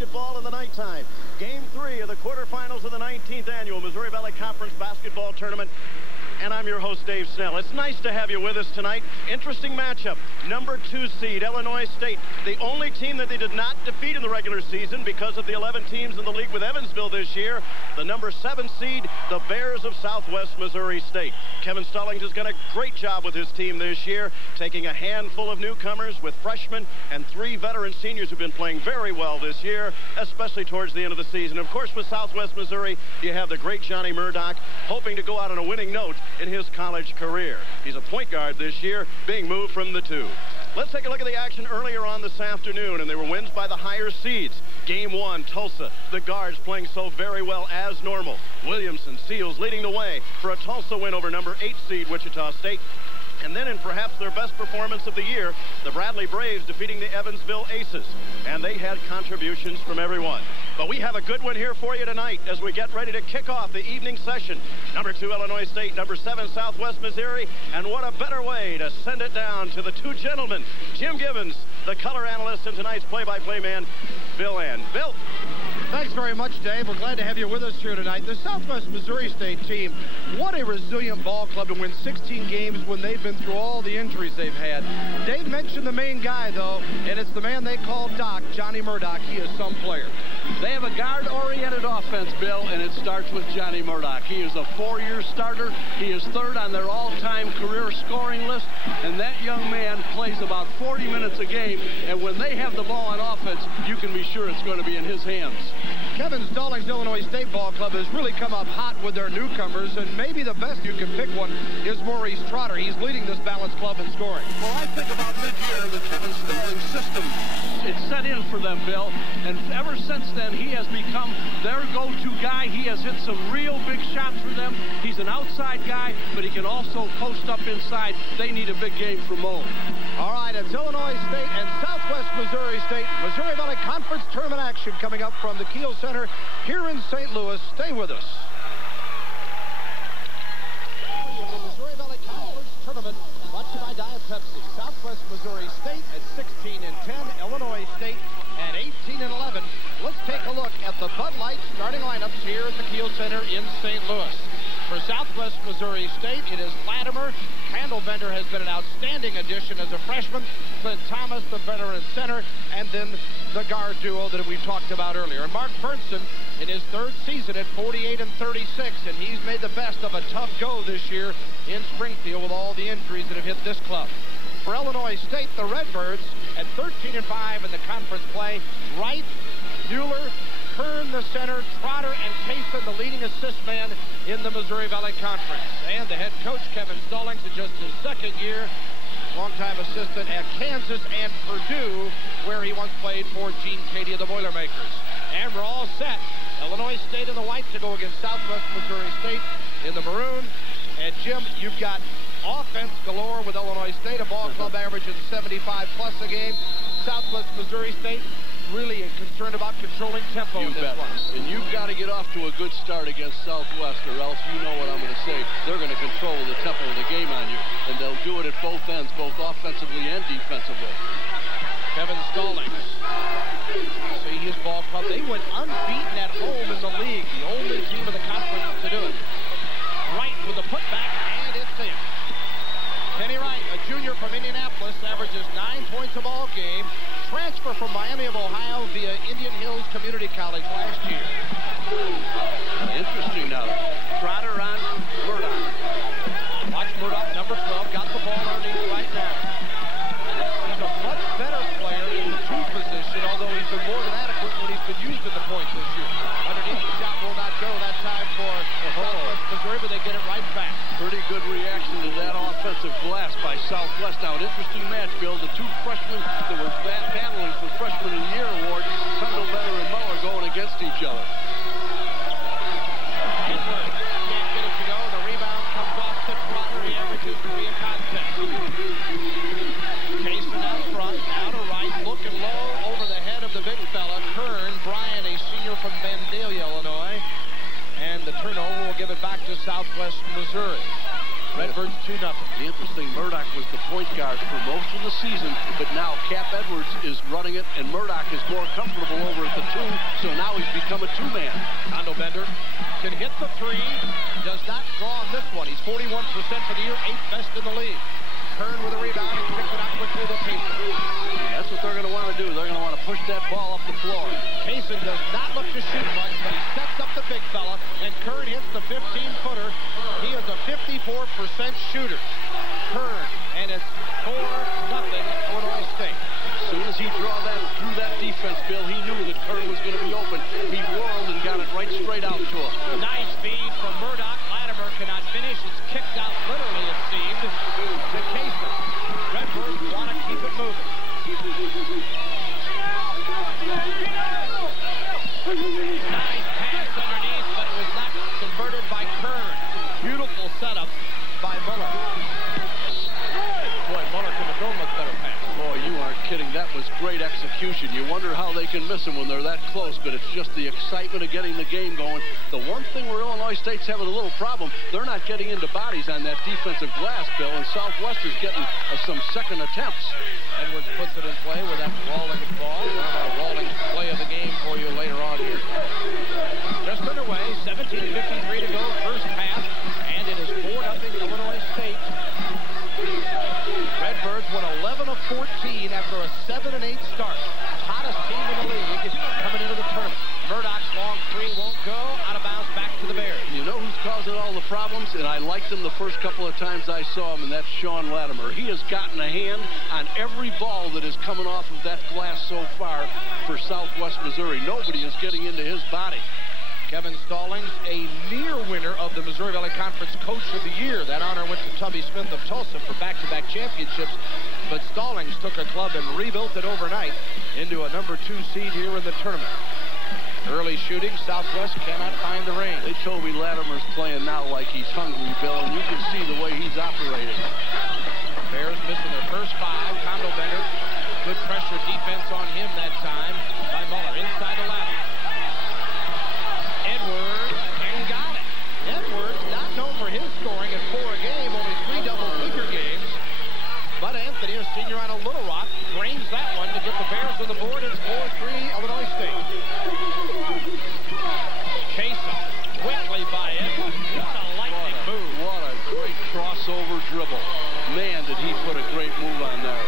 basketball in the nighttime. Game 3 of the quarterfinals of the 19th annual Missouri Valley Conference basketball tournament. And I'm your host, Dave Snell. It's nice to have you with us tonight. Interesting matchup. Number 2 seed, Illinois State. The only team that they did not defeat in the regular season because of the 11 teams in the league with Evansville this year. The number 7 seed, the Bears of Southwest Missouri State. Kevin Stallings has done a great job with his team this year, taking a handful of newcomers with freshmen and 3 veteran seniors who've been playing very well this year, especially towards the end of the season. Of course, with Southwest Missouri, you have the great Johnny Murdoch, hoping to go out on a winning note in his college career. He's a point guard this year, being moved from the 2. Let's take a look at the action earlier on this afternoon, and they were wins by the higher seeds. Game 1, Tulsa. The guards playing so very well as normal. Williamson, Seals leading the way for a Tulsa win over number 8 seed Wichita State. And then in perhaps their best performance of the year, the Bradley Braves defeating the Evansville Aces. And they had contributions from everyone. But we have a good one here for you tonight as we get ready to kick off the evening session. Number 2, Illinois State. Number 7, Southwest Missouri. And what a better way to send it down to the 2 gentlemen. Jim Gibbons, the color analyst, and tonight's play-by-play man, Bill Ann. Bill. Thanks very much, Dave. We're glad to have you with us here tonight. The Southwest Missouri State team, what a resilient ball club to win 16 games when they've been through all the injuries they've had. Dave mentioned the main guy, though, and it's the man they call Doc, Johnny Murdoch. He is some player. They have a guard-oriented offense, Bill, and it starts with Johnny Murdoch. He is a 4-year starter. He is 3rd on their all-time career scoring list, and that young man plays about 40 minutes a game, and when they have the ball on offense, you can be sure it's going to be in his hands. Kevin Stallings' Illinois State Ball Club has really come up hot with their newcomers, and maybe the best you can pick one is Maurice Trotter. He's leading this balanced club in scoring. Well, I think about mid-year, the Kevin Stallings system, it's set in for them, Bill, and ever since then, he has become their go-to guy. He has hit some real big shots for them. He's an outside guy, but he can also post up inside. They need a big game from Mo. All right, it's Illinois State and Southwest Missouri State. Missouri Valley Conference Tournament action coming up from the Kiel Center here in St. Louis. Stay with us. The Missouri Valley Conference Tournament brought to you by Diet Pepsi. Southwest Missouri State at 16-10, Illinois State at 18-11. Let's take a look at the Bud Light starting lineups here at the Kiel Center in St. Louis. For Southwest Missouri State, it is Latimer. Crandall Bender has been an outstanding addition as a freshman. Clint Thomas, the veteran center, and then the guard duo that we've talked about earlier. And Mark Bernson in his 3rd season at 48-36, and he's made the best of a tough go this year in Springfield with all the injuries that have hit this club. For Illinois State, the Redbirds at 13-5 in the conference play. Wright, Mueller, Kern, the center, Trotter, and Kaysen, the leading assist man in the Missouri Valley Conference. And the head coach, Kevin Stallings, in just his 2nd year, longtime assistant at Kansas and Purdue, where he once played for Gene Cady of the Boilermakers. And we're all set. Illinois State in the white to go against Southwest Missouri State in the maroon. And Jim, you've got offense galore with Illinois State, a ball club averaging 75+ a game. Southwest Missouri State really concerned about controlling tempo in this one. And you've got to get off to a good start against Southwest, or else you know what I'm going to say. They're going to control the tempo of the game on you, and they'll do it at both ends, both offensively and defensively. Kevin Stallings. See his ball club. They went unbeaten at home in the league, the only team in the conference to do it. Wright with a putback, and it's in. Kenny Wright, a junior from Indianapolis, averages 9 points a ball game. Transfer from Miami of Ohio via Indian Hills Community College last year. Interesting now. Trotter on Murdoch. Watch Murdoch, number 12, got the ball underneath right now. He's a much better player in the 2 position, although he's been more than adequate when he's been used at the point this year. Underneath, the shot will not go that time for Southwest Missouri, but they get it right back. Pretty good reaction to that offensive glass by Southwest. Now, an interesting match, Bill. The 2 freshmen that were battling for Freshman of the Year award, Kendall Bender and Mo, are going against each other. Edward can't get it to go. The rebound comes off to Trotter. He averages 3 a contest. Kaysen out front, out of right, looking low over the head of the big fella. Kern, Brian, a senior from Vandalia, Illinois. And the turnover will give it back to Southwest Missouri. Redbirds 2-0. The interesting, Murdoch was the point guard for most of the season, but now Cap Edwards is running it, and Murdoch is more comfortable over at the 2, so now he's become a 2-man. Kondo Bender can hit the 3, does not draw on this one. He's 41% for the year, 8th best in the league. Kern with a rebound and kicks it out quickly to Payson. That's what they're going to want to do. They're going to want to push that ball up the floor. Payson does not look to shoot much, but he sets up the big fella, and Kern hits the 15-footer. He is a 54% shooter. Kern, and it's 4-0 Illinois State. As soon as he threw that defense, Bill, he knew that Kern was going to be open. He whirled and got it right straight out to him. Nice feed from Murdoch. Latimer cannot finish. It's kicked out literally, it seemed, to Kaysen. Redbirds want to keep it moving. Nice pass underneath, but it was not converted by Kern. Beautiful setup by Muller. Boy, Muller could have thrown a much better pass. Boy, you aren't kidding. That was great execution. You wonder how they can miss him when they're that close, but it's just the excitement of getting the game going. The one thing where Illinois State's having a little problem, they're not getting into bodies on that defensive glass, Bill, and Southwest is getting some second attempts. Edwards puts it in play with that rolling ball. We'll have a rolling play of the game for you later on here. Just underway, 17:53 to go, first half, and it is 4-0 Illinois State. Redbirds won 11 of 14 after a 7-8 start. Hottest team in the league coming into the tournament. Murdoch's long 3 won't go. Out of bounds, back to the Bears. You know who's causing all the problems? And I liked him the first couple of times I saw him, and that's Sean Latimer. He has gotten a hand on every ball that is coming off of that glass so far for Southwest Missouri. Nobody is getting into his body. Kevin Stallings, a near winner of the Missouri Valley Conference Coach of the Year. That honor went to Tubby Smith of Tulsa for back-to-back championships. But Stallings took a club and rebuilt it overnight into a number 2 seed here in the tournament. Early shooting, Southwest cannot find the range. They told me Latimer's playing now like he's hungry, Bill, and you can see the way he's operating. Bears missing their first 5. Kondo Bender, good pressure defense on him that time by Muller. Inside the Latimer. Edwards, and got it. Edwards, not known for his scoring at 4 a game, only 3 double-figure games. But Anthony, a senior out of Little Rock, drains that one to get the Bears on the board. It's 4-3 Illinois State. Kaysen, quickly by Edwards. What a lightning move. What a great crossover dribble. Man, did he put a great move on there.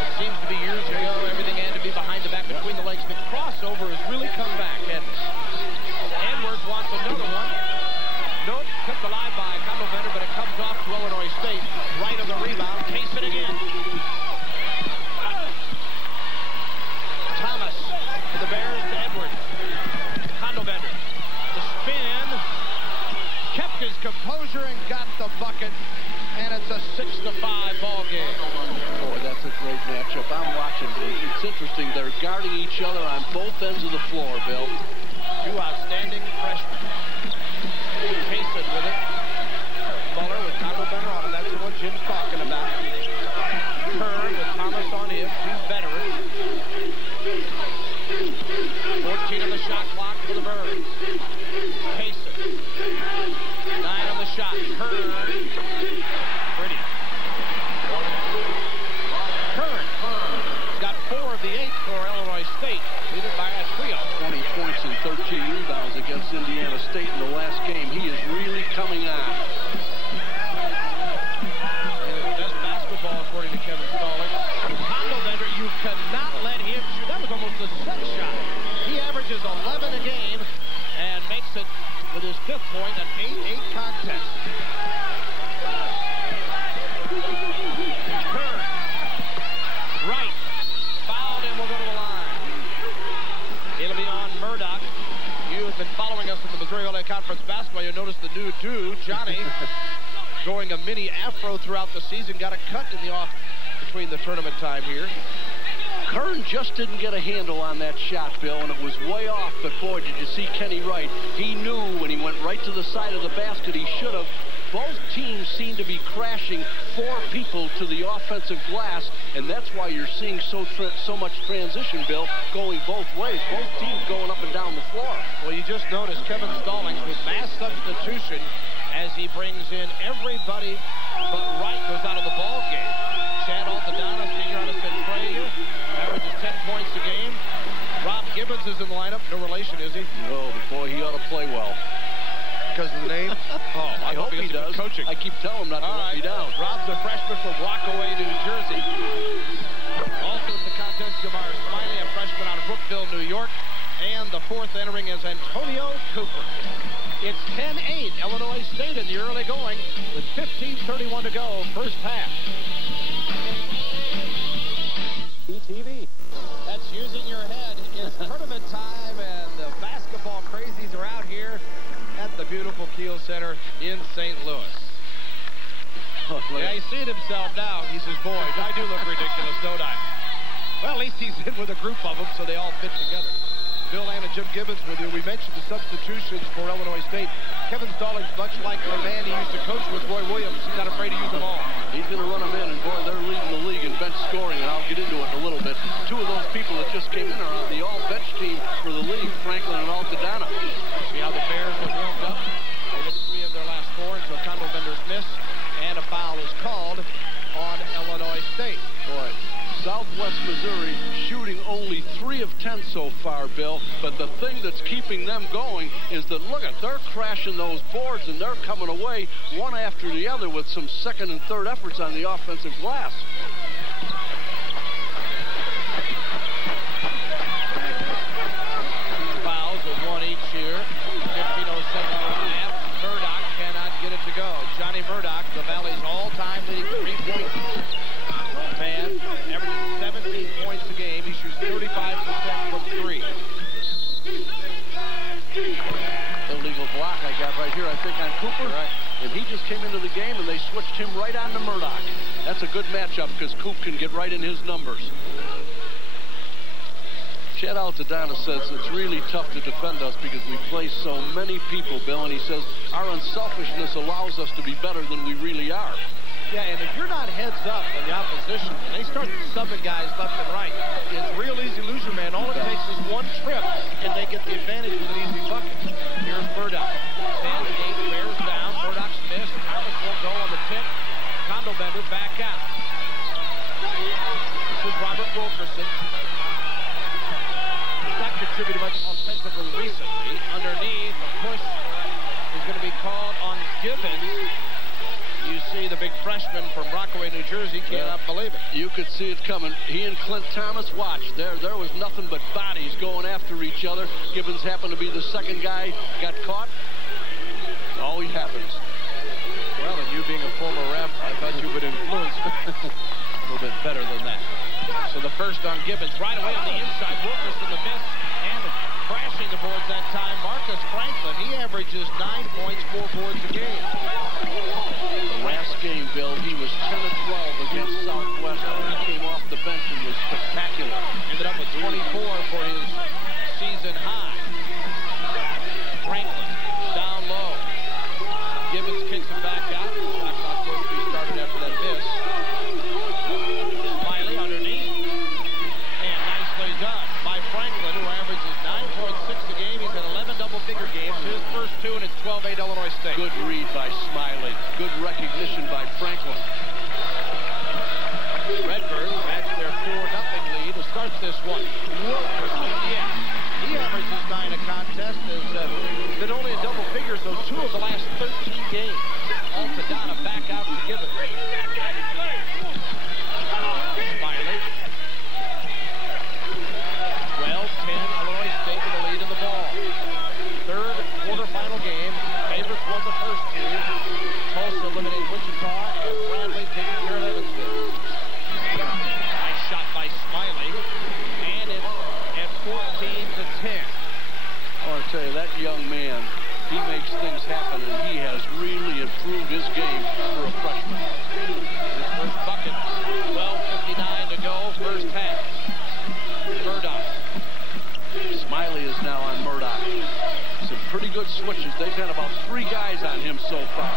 It seems to be years ago, everything had to be behind the back, between the legs. The crossover has really come back, hasn't it? Edwards wants another one. Nope, kept alive by Kondo Bender, but it comes off to Illinois State. Right on the rebound, Kaysen again. Thomas to the Bears to Edwards. Kondo Bender. The spin. Kept his composure and got the bucket. And it's a 6-5 ball game. Boy, that's a great matchup. I'm watching. It's interesting. They're guarding each other on both ends of the floor, Bill. 2 outstanding freshmen. Kaysen with it. Muller with Kondo Bender on him. That's the one Jim's talking about. Kern with Thomas on him. 2 veterans. 14 on the shot clock for the Birds. Kaysen. 9 on the shot. Kern. Pretty. Kern. Got 4 of the 8 for Illinois State. Leading by a trio. 20 points and 13 rebounds against Indiana State in the last game. He is really coming on. And his best basketball, according to Kevin Stallings. Kondo Bender, you cannot let him shoot. That was almost a set shot. He averages 11 a game and makes it, with his 5th point, an 8-8 contest. Kern. Right. Fouled and will go to the line. It'll be on Murdoch. You have been following us in the Missouri Valley Conference basketball. You notice the new dude, Johnny, growing a mini afro throughout the season. Got a cut in the off between the tournament time here. Kern just didn't get a handle on that shot, Bill, and it was way off. But, boy, did you see Kenny Wright? He knew when he went right to the side of the basket he should have. Both teams seem to be crashing 4 people to the offensive glass, and that's why you're seeing so much transition, Bill, going both ways. Both teams going up and down the floor. Well, you just noticed Kevin Stallings with mass substitution as he brings in everybody but Wright goes out of the ball game. Chad Altadonna, senior out of Centralia, averages 10 points a game. Rob Gibbons is in the lineup. No relation, is he? No, but boy, he ought to play well. Because of the name? Oh, I hope he does. Coaching. I keep telling him not to let me down. Rob's a freshman from Rockaway, New Jersey. Also in the contest, Jamar Smiley, a freshman out of Brookville, New York. And the fourth entering is Antonio Cooper. It's 10-8, Illinois State in the early going with 15:31 to go, first half. TV. That's using your head. It's tournament time, and the basketball crazies are out here at the beautiful Kiel Center in St. Louis. Yeah, he's seeing himself now. He says, boy, I do look ridiculous, don't I? Well, at least he's in with a group of them, so they all fit together. Bill Ann and Jim Gibbons with you. We mentioned the substitutions for Illinois State. Kevin Stallings, much like the man he used to coach with, Roy Williams, he's not afraid to use them all. He's going to run them in, and boy, they're leading the league in bench scoring, and I'll get into it in a little bit. Two of those people that just came in are on the all-bench team for the league, Franklin and Altadonna. See how the Bears have warmed up. They hit 3 of their last 4 into a Condell Bender's miss, and a foul is called on Illinois State. Boy, Southwest Missouri shooting only 3 of 10 so far, Bill. But the thing that's keeping them going is that, look at, they're crashing those boards and they're coming away one after the other with some second and third efforts on the offensive glass. Fouls of 1 each here. 15:07 Murdoch cannot get it to go. Johnny Murdoch, the Valley's all-time leading three-point man, averaging 17 points a game. He shoots 35% from 3. Illegal block I got right here, I think, on Cooper. Right. And he just came into the game, and they switched him right on to Murdoch. That's a good matchup because Coop can get right in his numbers. Chad Altadonna says it's really tough to defend us because we play so many people, Bill, and he says our unselfishness allows us to be better than we really are. Yeah, and if you're not heads up in the opposition, and they start subbing guys left and right, it's real easy to lose your man. All it takes is one trip, and they get the advantage with an easy bucket. Here's Murdoch. Stands 8, bears down. Murdoch's missed. Thomas won't go on the tip. Condell Bender back out. This is Robert Wilkerson. He's not contributed much offensively recently. Underneath, a push is going to be called on Gibbons. You see the big freshman from Rockaway, New Jersey, cannot believe it. You could see it coming. He and Clint Thomas, watch. There was nothing but bodies going after each other. Gibbons happened to be the second guy, got caught. Always happens. Well, and you being a former ref, I thought you would influence a little bit better than that. So the first on Gibbons, right away on the inside. Wilkerson the miss, and crashing the boards that time. Marcus Franklin, he averages 9 points, 4 boards a game. Last game, Bill, he was 10 of 12 against Southwest. He came off the bench and was spectacular. Ended up with 24 for his season high. Franklin down low. Gibbons kicks it back out. Shot clock supposed to be started after that miss. Smiley underneath. And nicely done by Franklin, who averages 9.6 a game. He's had 11 double-figure games. His first 2, and it's 12-8 Illinois State. Good read by Smiley. Good recognition by Franklin. Redbirds match their 4-0 lead to start this one. Wilkerson, yes. He averages 9 a contest. Has been only in double figures, though 2 of the last 13 games. Altadonna back out to Gibbons. Smiley. 12-10, Illinois State with the lead in the ball. Third quarterfinal game. Favorites won the first 2. Tulsa eliminated Wichita, and Bradley taking care of Evansville. Nice shot by Smiley, and it's at 14-10. I want to tell you, that young man, he makes things happen, and he has really improved his game for a freshman. His first bucket, 12:59 to go, first half. Murdoch. Smiley is now on Murdoch. Some pretty good switches. They've had about 3 guys on him so far.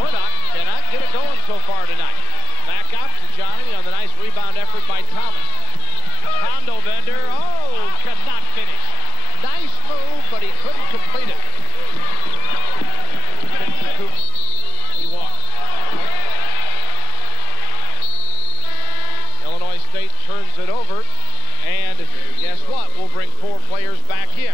Murdoch cannot get it going so far tonight. Back out to Johnny on the nice rebound effort by Thomas. Condell Bender, cannot finish. Nice move, but he couldn't complete it. Coop turns it over. And guess what? We'll bring 4 players back in.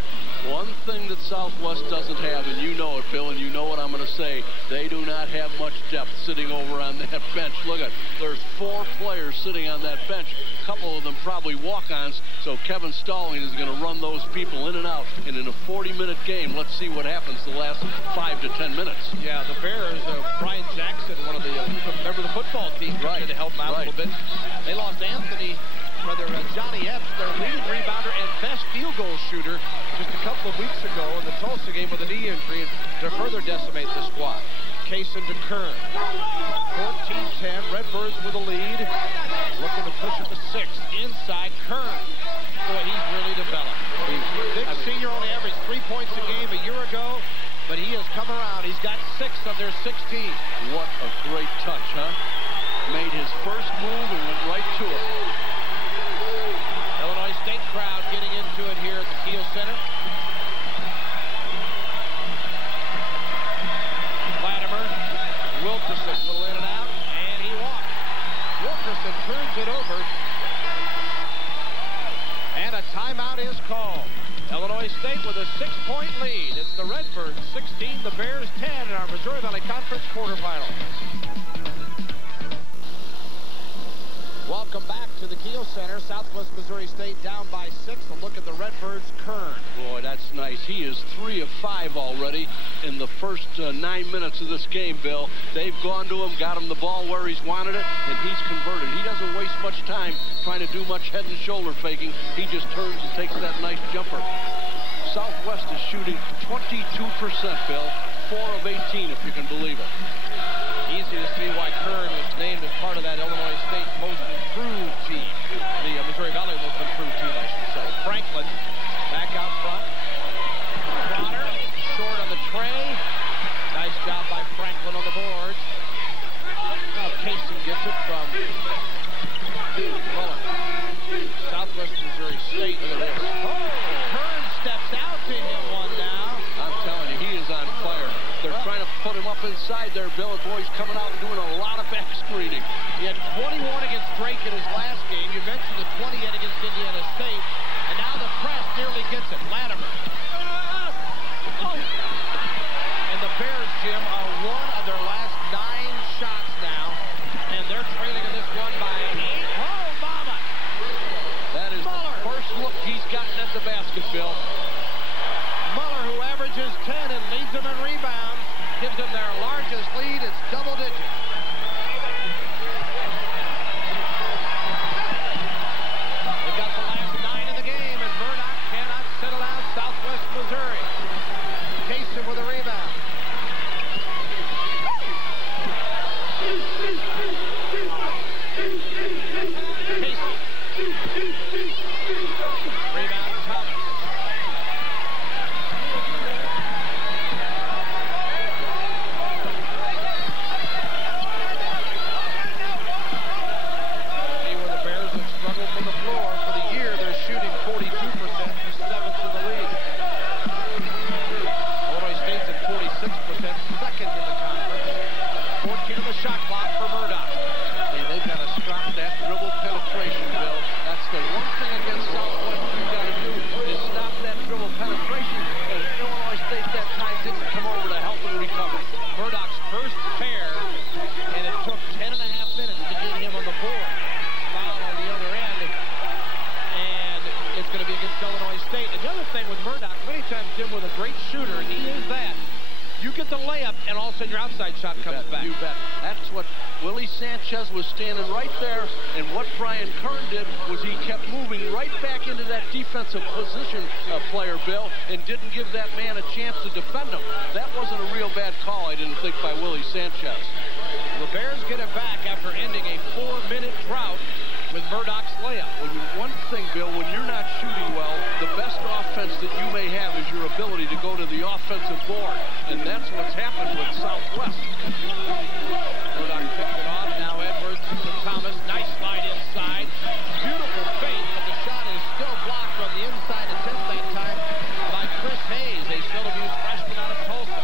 One thing that Southwest doesn't have, and you know it, Bill, and you know what I'm going to say, they do not have much depth sitting over on that bench. Look at, there's 4 players sitting on that bench. A couple of them probably walk-ons, so Kevin Stalling is going to run those people in and out. And in a 40-minute game, let's see what happens the last 5 to 10 minutes. Yeah, the Bears, Brian Jackson, one of the, remember the football team, tried to help out a little bit. They lost Johnny Epps, their leading rebounder and best field goal shooter, just a couple of weeks ago in the Tulsa game with a knee injury to further decimate the squad. Kaysen to Kern. 14-10, Redbirds with a lead. Looking to push it to 6. Inside, Kern. Boy, he's really developed. Big senior, only averaged 3 points a game a year ago, but he has come around. He's got 6 of their 16. What a great touch, huh? Made his first move and went right to it. Illinois State crowd getting into it here at the Kiel Center. Latimer, Wilkerson, little in and out, and he walks. Wilkerson turns it over, and a timeout is called. Illinois State with a 6-point lead. It's the Redbirds 16, the Bears 10 in our Missouri Valley Conference quarterfinals. Welcome back to the Kiel Center. Southwest Missouri State down by 6. A look at the Redbirds' Kern. Boy, that's nice. He is 3 of 5 already in the first 9 minutes of this game, Bill. They've gone to him, got him the ball where he's wanted it, and he's converted. He doesn't waste much time trying to do much head and shoulder faking. He just turns and takes that nice jumper. Southwest is shooting 22%, Bill. 4 of 18, if you can believe it. Easy to see why Kern was named as part of that Illinois State Most Improved team. The Missouri Valley Most Improved team, I should say. Franklin back out front. Bronner short on the tray. Nice job by Franklin on the boards. Now Kaysen gets it from Mullen. Southwest Missouri State. Look at this. Oh, Kern steps out to hit one now. I'm telling you, he is on fire. They're trying to put him up inside there, Bill, and boy's coming out and doing a lot of back screening. He had 21 against Drake in his last game. You mentioned the 20 yet against Indiana State. And now the press nearly gets it. Latimer. And the Bears, Jim, are 1 of their last 9 shots now. And they're trailing in this one by 8. Oh, mama! That is Muller. The first look he's gotten at the basket, Bill. Muller, who averages 10 and leads them in rebounds, gives them their largest lead. It's double digits. They've got the last 9 in the game, and Murdoch cannot settle out Southwest Missouri. Kaysen with a rebound. Kaysen. Rebound Thomas. Shot clock for Murdoch. Hey, they've got to stop that dribble penetration, Bill. That's the one thing against Southwest you've got to do is stop that dribble penetration. And Illinois State that time didn't come over to help him recover. Murdoch's first pair, and it took 10 and a half minutes to get him on the board. Foul on the other end, and it's going to be against Illinois State. And the other thing with Murdoch, many times, Jim, with a great shooter, and he is that. You get the layup, and all of a sudden your outside shot comes back. You bet. That's what Willie Sanchez was standing right there, and what Brian Kern did was he kept moving right back into that defensive position player, Bill, and didn't give that man a chance to defend him. That wasn't a real bad call, I didn't think, by Willie Sanchez. The Bears get it back after ending a 4-minute drought with Murdoch's layup. One thing, Bill, when you're not shooting well, the best offense that you may have is your ability to go to the offensive board, and that's what's happened with Southwest. Murdoch picked it off. Now Edwards to Thomas. Nice slide inside. Beautiful feint, but the shot is still blocked from the inside attempt that time by Chris Hayes, a Sylvie's freshman out of Tulsa.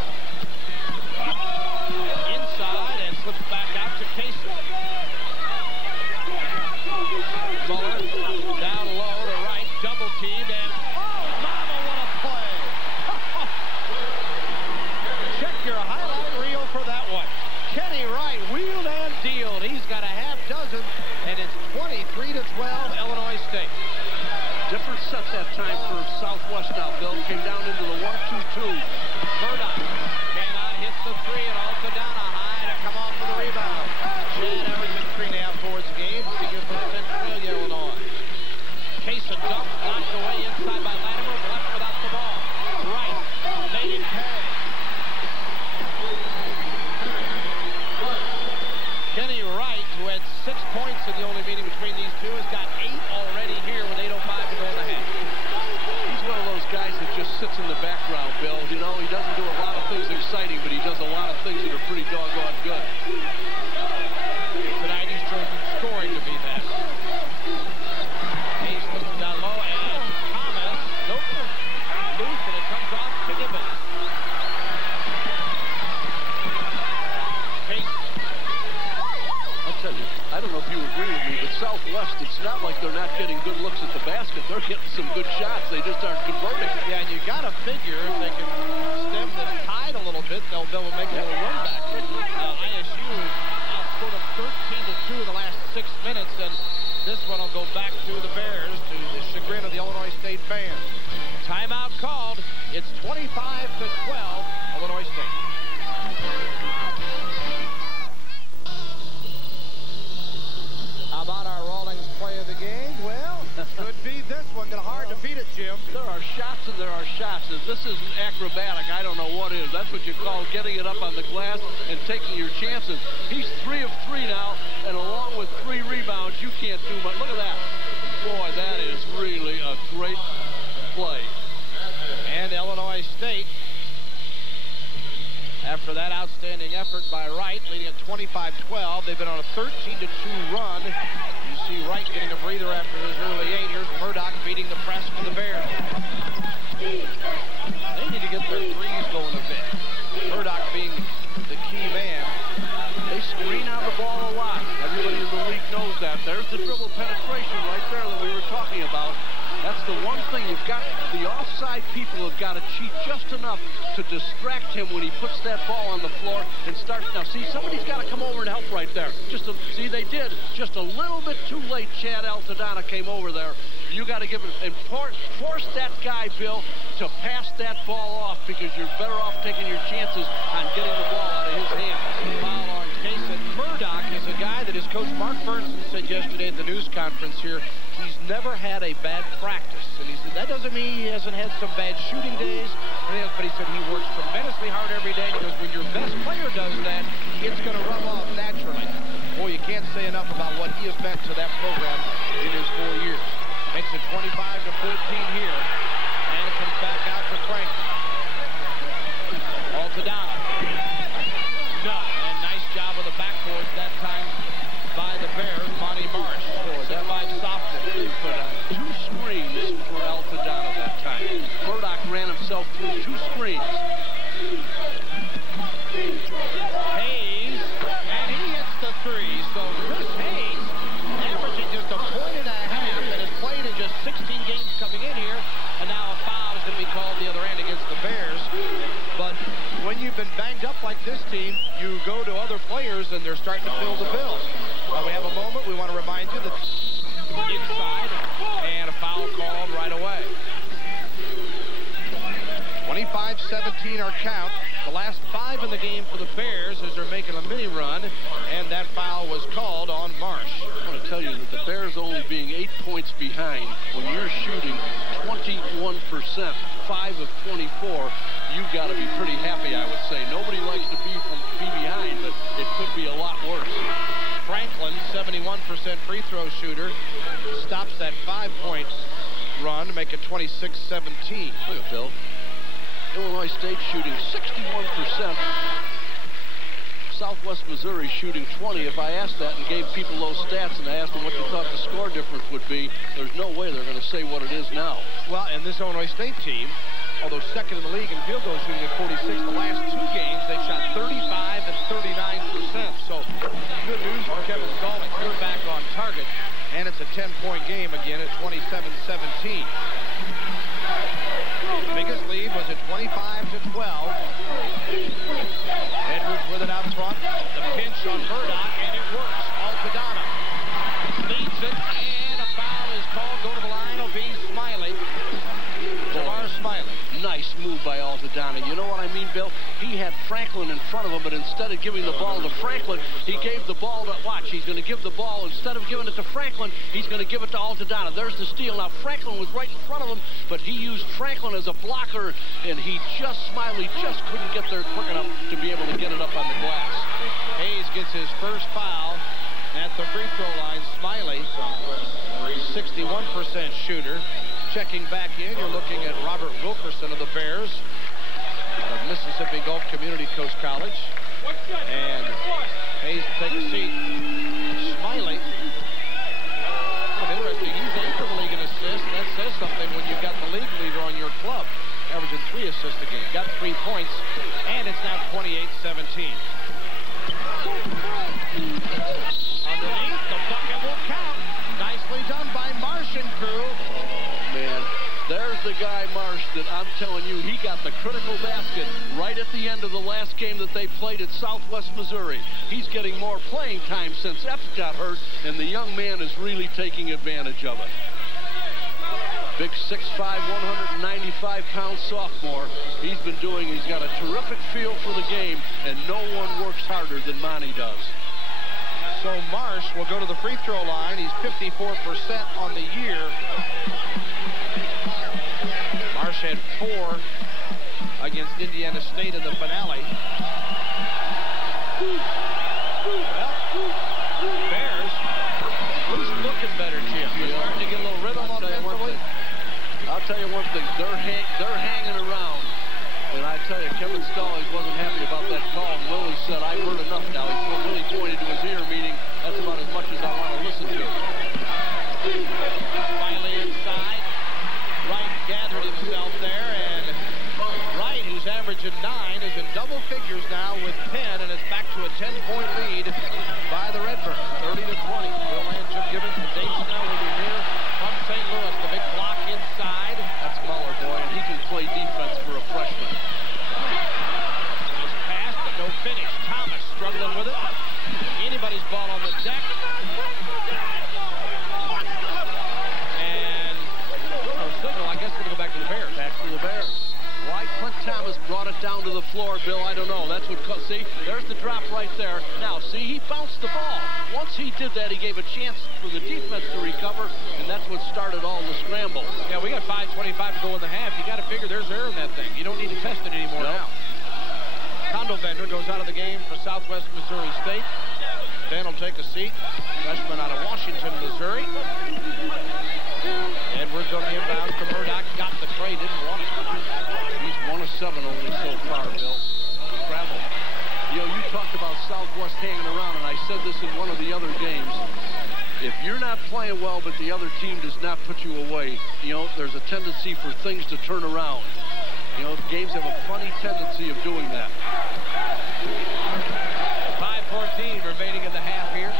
Inside and slips back out to Kaysen. Muller set that time for Southwest now, Bill. Came down into the 1-2-2. Murdoch cannot hit the three, and Altadonna high to come off with the rebound. Chad averaging 3.5 boards a game. Figure from Centralia, Illinois. Case of dump knocked away inside by Latimer, left without the ball. Right, made him pay. Kenny Wright, who had 6 points in the only meeting between these two, has got 8 already here with 8:05 to go in the half. He's one of those guys that just sits in the background, Bill. You know, he doesn't do a lot of things exciting, but he does a lot of things that are pretty doggone good. Tonight he's chosen scoring to be that. Hayes puts it down low, and Thomas, nope, loose, and it comes off to Gibbons. Hayes. I'll tell you, I don't know if you agree with me, but Southwest, it's not like they're not getting good looks at the basket. They're getting some good shots. They just aren't converting. Yeah, and you got to figure if they can stem this tide a little bit, they'll make a little run back. ISU outscored them 13-2 in the last 6 minutes, and this one will go back to the Bears, to the chagrin of the Illinois State fans. Timeout called. It's 25-12, Illinois State. How about our Rawlings play of the game? Well, could be this one. They're hard to beat it, Jim. There are shots and there are shots. If this isn't acrobatic, I don't know what is. That's what you call getting it up on the glass and taking your chances. He's 3 of 3 now, and along with 3 rebounds, you can't do much. Look at that. Boy, that is really a great play. And Illinois State, after that outstanding effort by Wright, leading at 25-12. They've been on a 13-2 run. You see Wright getting a breather after his early 8. Here's Murdoch beating the press for the Bears. They need to get their threes going a bit. Murdoch being the key man. They screen out the ball a lot. Everybody in the league knows that. There's the dribble penetration right there that we were talking about. That's the one thing you've got. The offside people have got to cheat just enough to distract him when he puts that ball on the floor and starts. Now, see, somebody's got to come over and help right there. See, they did. Just a little bit too late. Chad Altadonna came over there. You got to give it and force that guy, Bill, to pass that ball off, because you're better off taking your chances on getting the ball out of his hands. Foul on Case. Murdoch is a guy that his coach Mark Burnson said yesterday at the news conference here, he's never had a bad practice. And he said that doesn't mean he hasn't had some bad shooting days, but he said he works tremendously hard every day, because when your best player does that, it's going to rub off naturally. Boy, you can't say enough about what he has meant to that program in his 4 years. Makes it 25-14 here, and it comes back out to Frank. Altadonna. No, and nice job with the backboards that time by the Bears. Monty Marsh. That by Softon. They put out 2 screens for Altadonna that time. Murdoch ran himself through 2 screens. Hayes, and he hits the 3. So Chris Hayes, averaging just a point and a half, and has played in just 16 games coming in here, and now a foul is going to be called the other end against the Bears. But when you've been banged up like this team, you go to other players, and they're starting to fill the bill. We have a moment. We want to remind you that inside, and a foul called right away. 25-17 our count. The last 5 in the game for the Bears as they're making a mini run, and that foul was called on Marsh. I want to tell you that the Bears only being 8 points behind, when you're shooting 21%, 5 of 24, you've got to be pretty happy, I would say. Nobody likes to be behind, but it could be a lot worse. Franklin, 71% free throw shooter, stops that 5-point run to make it 26-17. Look at Bill. Illinois State shooting 61%. Southwest Missouri shooting 20. If I asked that and gave people those stats and I asked them what you thought the score difference would be, there's no way they're going to say what it is now. Well, and this Illinois State team, although second in the league in field goal shooting at 46, the last 2 games they've shot 35 and 39%. So good news for Kevin Stallings. They're back on target, and it's a 10-point game again at 27-17. Biggest lead was at 25-12. Edwards with it out front. The pinch on Murdoch, and it works. Altadonna leads it, and a foul is called. Go to the line will be Smiley. move by Altadonna. You know what I mean, Bill? He had Franklin in front of him, but instead of giving the ball to Franklin, he gave the ball to, watch, he's going to give the ball, instead of giving it to Franklin, he's going to give it to Altadonna. There's the steal. Now, Franklin was right in front of him, but he used Franklin as a blocker, and Smiley just couldn't get there quick enough to be able to get it up on the glass. Hayes gets his first foul at the free throw line. Smiley, 61% shooter. Checking back in, you're looking at Robert Wilkerson of the Bears out of Mississippi Gulf Community Coast College. And Hayes take a seat. Smiley, interesting, he's 8th in the league in assists. That says something when you've got the league leader on your club, averaging 3 assists a game. Got 3 points, and it's now 28-17. Underneath, the bucket will count. Nicely done by Marsh and crew. Oh, man. There's the guy, Marsh, that I'm telling you, he got the critical basket right at the end of the last game that they played at Southwest Missouri. He's getting more playing time since Epps got hurt, and the young man is really taking advantage of it. Big 6'5", 195-pound sophomore. He's got a terrific feel for the game, and no one works harder than Monty does. So Marsh will go to the free throw line. He's 54% on the year. Marsh had 4 against Indiana State in the finale. Well, Bears, who's looking better, Jim? You're starting to get a little rhythm on offensively. I'll tell you one thing, they're hanging around. And I tell you, Kevin Stallings wasn't happy about that call. And Willie said, I've heard enough now. Willie pointed to his ear, meaning that's about as much as I want to listen to. Finally inside. Wright gathered himself there, and Wright, who's averaging 9, is in double figures now with 10, and it's back to a 10-point lead by the Redbirds, 30-20. Bill and Chip Gibbons, the Dave Snell will be here from St. Louis. The big block inside. That's Muller, boy, and he can play defense for a freshman. Nice pass, but no finish. Thomas struggling with it. Anybody's ball on the deck. And no signal. I guess we're going to go back to the Bears. Back to the Bears. Why Clint Thomas brought it down to the floor, Bill, I don't know. That's what, see, there's the drop right there. Now, see, he bounced the ball. Once he did that, he gave a chance for the defense to recover, and that's what started all the scramble. Yeah, we got 5:25 to go in the half. You got to figure there's air in that thing. You don't need to test it anymore now. Condo Bender goes out of the game for Southwest Missouri State. Ben will take a seat. Freshman out of Washington, Missouri. Edwards on the inbound for Murdoch. Got the tray, didn't want it. He's 1 of 7 only so far, Bill. Travel. You know, you talked about Southwest hanging around, and I said this in one of the other games. If you're not playing well, but the other team does not put you away, you know, there's a tendency for things to turn around. You know, games have a funny tendency of doing that. 5:14 remaining in the half here.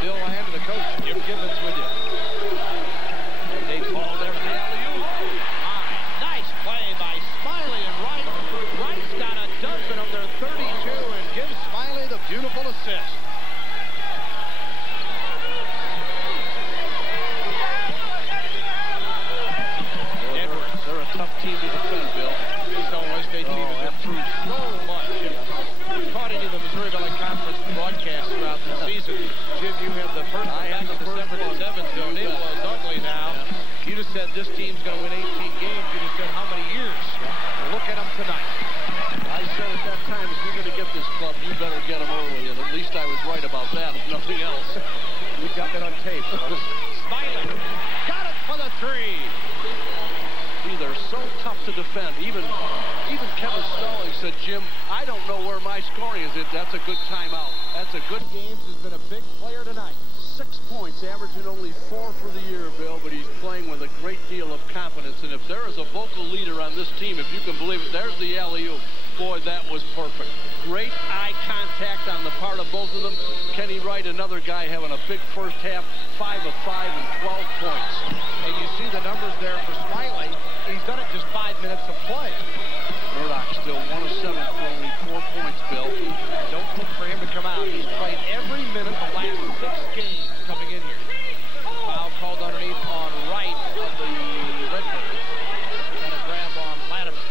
Bill Land, the coach, Jim Gibbons with you. They called there for the alley-oop. Nice play by Smiley and Wright. Wright's got a dozen of their 32 and gives Smiley the beautiful assist. Edwards, they're a tough team to defend, Bill. This Illinois State team has improved so much. Caught any of the Missouri Valley Conference broadcasts throughout the season. Jim, you have the first one back in December to 7 zone. It was ugly now. You just said this team's going to win 18 games. You just said how many years? Look at them tonight. I said at that time, if you're going to get this club, you better get them early. And at least I was right about that, if nothing else. We got that on tape. Smiley got it for the 3. They're so tough to defend. Even Kevin Stallings said, Jim, I don't know where my scoring is. That's a good timeout. That's a good Games has been a big player tonight. 6 points, averaging only 4 for the year, Bill, but he's playing with a great deal of confidence. And if there is a vocal leader on this team, if you can believe it, there's the alley-oop. Boy, that was perfect. Great eye contact on the part of both of them. Kenny Wright, another guy having a big first half, 5 of 5 and 12 points. And you see the numbers there for Smiley. He's done it just 5 minutes of play. Murdoch still 1 of 7 for only 4 points, Bill. Don't look for him to come out. He's played every minute the last 6 games coming in here. Foul called underneath on Wright of the Redbirds. And a grab on Latimer.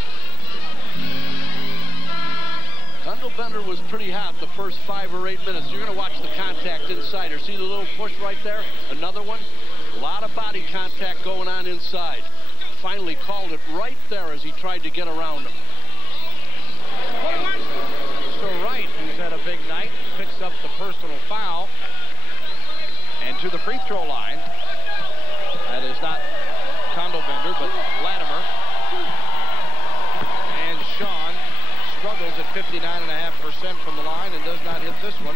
pretty hot the first 5 or 8 minutes. You're going to watch the contact inside. Or see the little push right there? Another one. A lot of body contact going on inside. Finally called it right there as he tried to get around him. So Wright, who's had a big night, picks up the personal foul. And to the free throw line. That is not Condobender, but Latimer. And Sean struggles at 59.5% from the line and does not hit this one.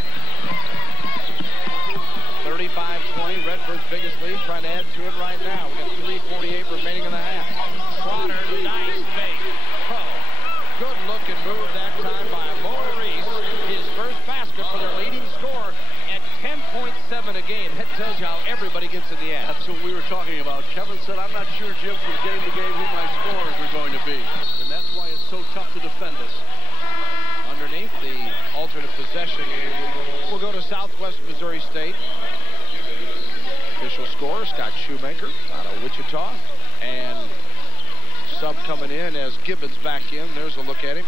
35-20, Redbird's biggest lead, trying to add to it right now. We got 3:48 remaining in the half. Trotter, nice fake. Oh, good looking move that time by Maurice. His first basket for their leading scorer at 10.7 a game. That tells you how everybody gets in the act. That's what we were talking about. Kevin said, I'm not sure, Jim, from game to game who my scorers are going to be. And that's why it's so tough to defend us. Underneath the alternate possession, we'll go to Southwest Missouri State. Official scorer, Scott Shoemaker out of Wichita. And sub coming in as Gibbons back in. There's a look at him.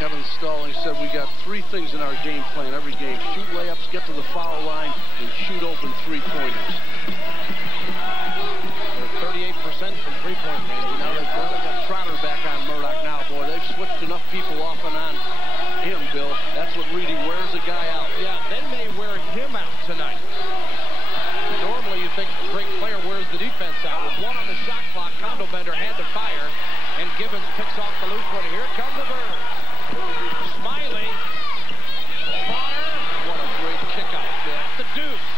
Kevin Stalling said we got 3 things in our game plan every game. Shoot layups, get to the foul line, and shoot open 3-pointers. They're 38% from 3-point range. Now they've got Trotter back on Murdoch now, boy. They've switched enough people off and on him, Bill. That's what really wears a guy out. Yeah, they may wear him out tonight. Normally you think a great player wears the defense out. With 1 on the shot clock, Condobender had to fire, and Gibbons picks off the loose one. Here comes the bird. Smiley. Trotter. What a great kick out there. The deuce.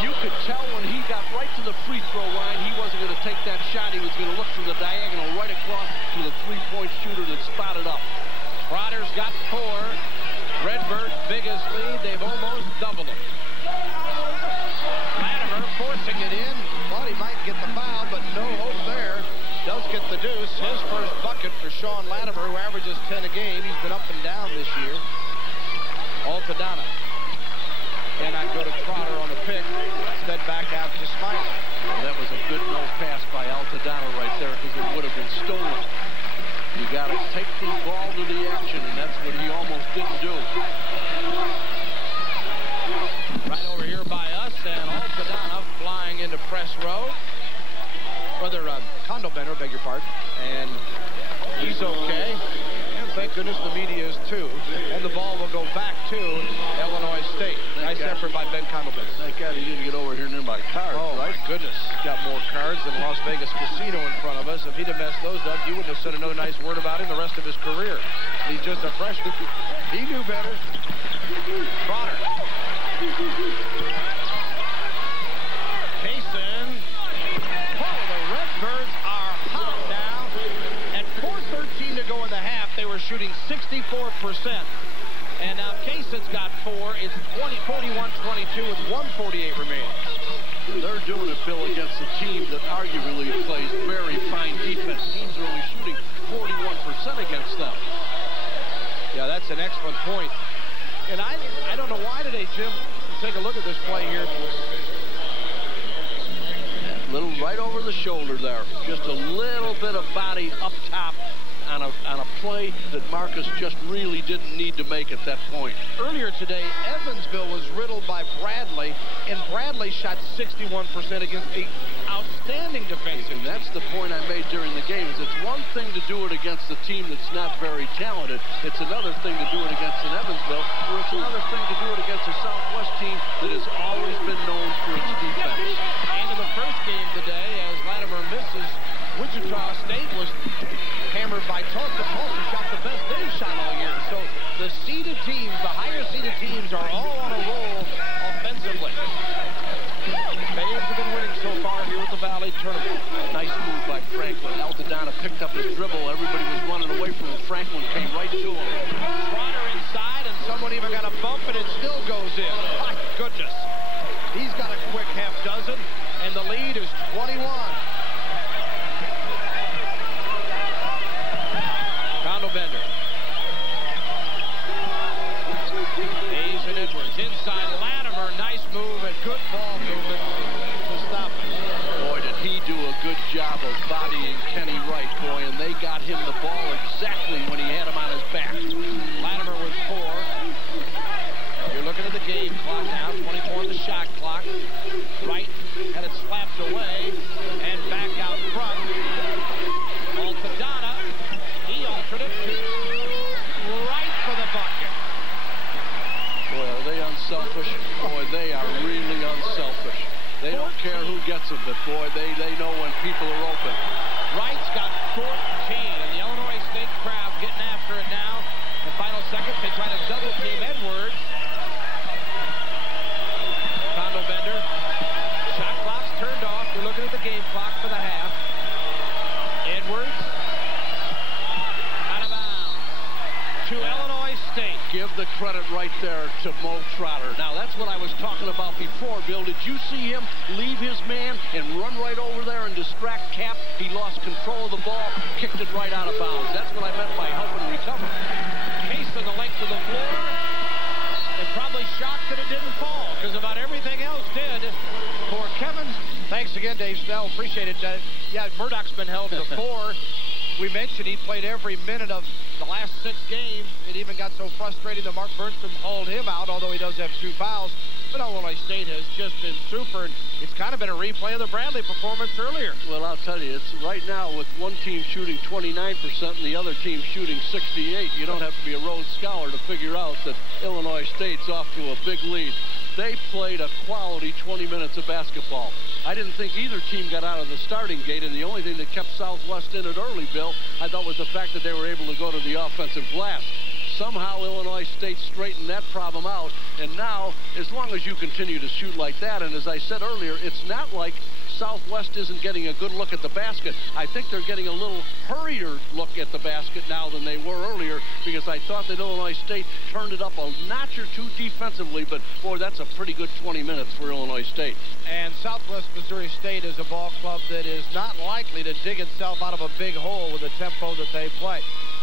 You could tell when he got right to the free throw line, he wasn't going to take that shot. He was going to look for the diagonal right across to the 3-point shooter that spotted up. Trotter's got 4. Redbird's biggest lead. They've almost doubled him. Latimer forcing it in. Thought he might get the foul, but no hope there. Does get the deuce. His first bucket for Sean Latimer, who averages 10 a game. He's been up and down this year. Altadonna cannot go to Trotter on the pick. Instead back out to Smiley. Well, that was a good no pass by Altadonna right there because it would have been stolen. You got to take the ball to the action, and that's what he almost didn't do. Right over here by us, and Altadonna flying into press row. Brother Condobender, beg your pardon, and he's okay. And thank goodness the media is too. And the ball will go back to Illinois State. Nice effort by Ben Condobender. Thank God he didn't get over here near my cards, right? My goodness. Got more cards than Las Vegas Casino in front of us. If he'd have messed those up, you wouldn't have said another nice word about him the rest of his career. He's just a freshman. He knew better. Trotter. Kaysen. Oh, the Redbirds are hot now. At 4:13 to go in the half, they were shooting 64%. And now Kaysen's got 4. It's 41-22 with 1:48 remaining. They're doing it, Bill, against a team that arguably plays very fine defense. Teams are only shooting 41% against them. Yeah, that's an excellent point. And I don't know why today, Jim. Take a look at this play here. Little right over the shoulder there. Just a little bit of body up top on a play that Marcus just really didn't need to make at that point. Earlier today, Evansville was riddled by Bradley, and Bradley shot 61% against a outstanding defense. And that's the point I made during the game. Is it's one thing to do it against a team that's not very talented. It's another thing to do it against an Evansville, or it's another thing to do it against a Southwest team that has always been known for its defense. And in the first game today, as Latimer misses, Wichita State was hammered by Tulsa. Tulsa shot the best they've shot all year. So the seeded teams, the higher seeded teams, are all on a roll offensively. Babes have been winning so far here with the Valley Tournament. Nice move by Franklin. Altadonna picked up his dribble. Everybody was running away from him. Franklin came right to him. Trotter inside, and someone even got a bump, and it still goes in. My goodness. He's got a quick half dozen, and the lead is 21. Condobender. Hayes and Edwards inside. Latimer, nice move and good ball movement to stop it. Boy, did he do a good job job of bodying Kenny Wright, boy, and they got him the ball exactly when he had him on his back. Latimer with 4. You're looking at the game clock now, 24 on the shot clock. Wright had it slapped away and back out front. Altadonna, he altered it to Wright for the bucket. Boy, are they unselfish? Boy, they are really unselfish. They don't care who gets them, but boy, they know when people are open. Wright's got 14, and the Illinois State crowd getting after it now. The final seconds, they try to double team Edwards. Condo Bender. Shot clock's turned off. You're looking at the game clock for the half. Edwards. Out of bounds. To Illinois State. Give the credit right there to Mo Trotter. Now, that's what I was talking about before, Bill. Did you see him leave his man and run right over there and distract Cap? He lost control of the ball, kicked it right out of bounds. That's what I meant by helping recover. Case on the length of the floor. And probably shocked that it didn't fall, because about everything else did for Kevin. Thanks again, Dave Snell. Appreciate it. Yeah, Murdoch's been held to 4. We mentioned he played every minute of the last 6 games. It even got so frustrating that Mark Burnstrom hauled him out, although he does have 2 fouls. But Illinois State has just been super, and it's kind of been a replay of the Bradley performance earlier. Well, I'll tell you, it's right now with one team shooting 29% and the other team shooting 68%. You don't have to be a Rhodes Scholar to figure out that Illinois State's off to a big lead. They played a quality 20 minutes of basketball. I didn't think either team got out of the starting gate, and the only thing that kept Southwest in it early, Bill, I thought was the fact that they were able to go to the offensive glass. Somehow Illinois State straightened that problem out, and now, as long as you continue to shoot like that, and as I said earlier, it's not like Southwest isn't getting a good look at the basket. I think they're getting a little hurrier look at the basket now than they were earlier, because I thought that Illinois State turned it up a notch or two defensively, but boy, that's a pretty good 20 minutes for Illinois State. And Southwest Missouri State is a ball club that is not likely to dig itself out of a big hole with the tempo that they play.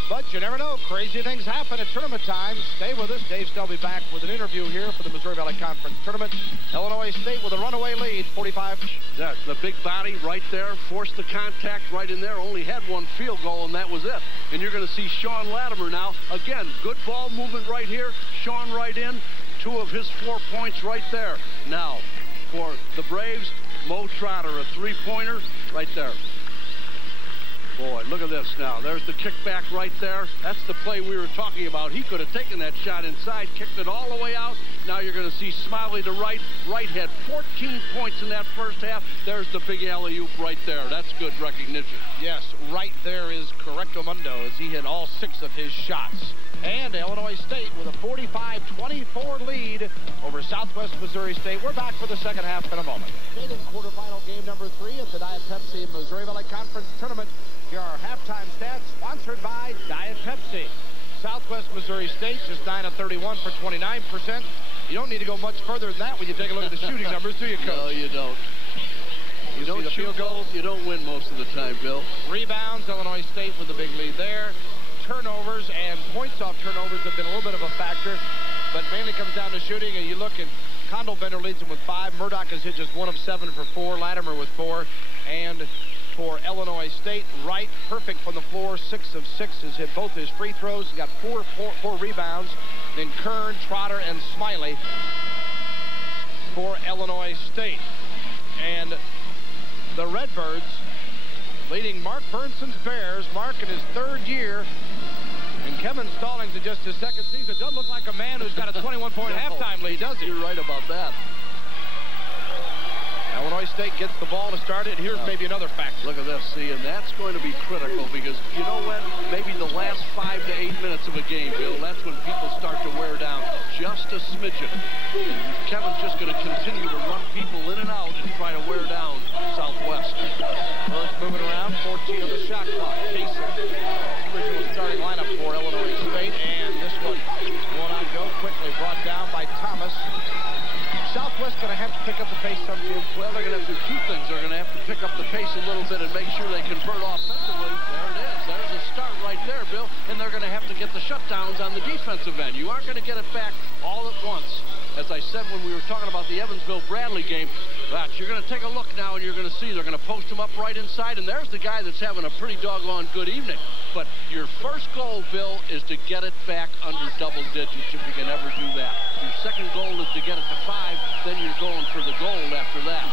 But you never know. Crazy things happen at tournament time. Stay with us. Dave Snell will be back with an interview here for the Missouri Valley Conference Tournament. Illinois State with a runaway lead, 45. Yeah, the big body right there, forced the contact right in there, only had one field goal, and that was it. And you're going to see Sean Latimer now. Again, good ball movement right here. Sean right in. 2 of his 4 points right there. Now, for the Braves, Mo Trotter, a 3-pointer right there. Boy, look at this now. There's the kickback right there. That's the play we were talking about. He could have taken that shot inside, kicked it all the way out. Now you're going to see Smiley to Wright. Wright had 14 points in that first half. There's the big alley-oop right there. That's good recognition. Yes, right there is correcto mundo as he hit all 6 of his shots. And Illinois State with a 45-24 lead over Southwest Missouri State. We're back for the second half in a moment. State in quarterfinal game number 3 at the Diet Pepsi Missouri Valley Conference Tournament. Here are halftime stats sponsored by Diet Pepsi. Southwest Missouri State just 9 of 31 for 29%. You don't need to go much further than that when you take a look at the shooting numbers, do you, Coach? No, you don't. You don't shoot field goals. You don't win most of the time, Bill. Rebounds, Illinois State with the big lead there. Turnovers and points off turnovers have been a little bit of a factor, but mainly comes down to shooting. And you look at Condell-Bender leads them with 5. Murdoch has hit just 1 of 7 for 4. Latimer with 4. And for Illinois State, Wright, perfect from the floor, 6 of 6, has hit both his free throws. He got 4 rebounds. Then Kern, Trotter, and Smiley for Illinois State. And the Redbirds leading Mark Burnstone's Bears. Mark in his 3rd year. And Kevin Stallings in just his 2nd season. Doesn't look like a man who's got a 21-point halftime lead, does he? You're right about that. Illinois State gets the ball to start it. Here's maybe another factor. Look at this, see, and that's going to be critical because you know when? Maybe the last 5 to 8 minutes of a game, Bill, that's when people start to wear down just a smidgen. Kevin's just going to continue to run people in and out and try to wear down Southwest. First moving around, 14 on the shot clock. Casey, original starting lineup for Illinois State, and this one will not go. Quickly brought down by Thomas. Southwest going to have to pick up the pace some, Jim. Well, they're going to have to do 2 things. They're going to have to pick up the pace a little bit and make sure they convert offensively. There it is. There's a start right there, Bill. And they're going to have to get the shutdowns on the defensive end. You aren't going to get it back all at once. as I said when we were talking about the Evansville-Bradley game, you're going to take a look now and you're going to see they're going to post him up right inside, and there's the guy that's having a pretty doggone good evening. But your first goal, Bill, is to get it back under double digits if you can ever do that. Your second goal is to get it to 5, then you're going for the gold after that.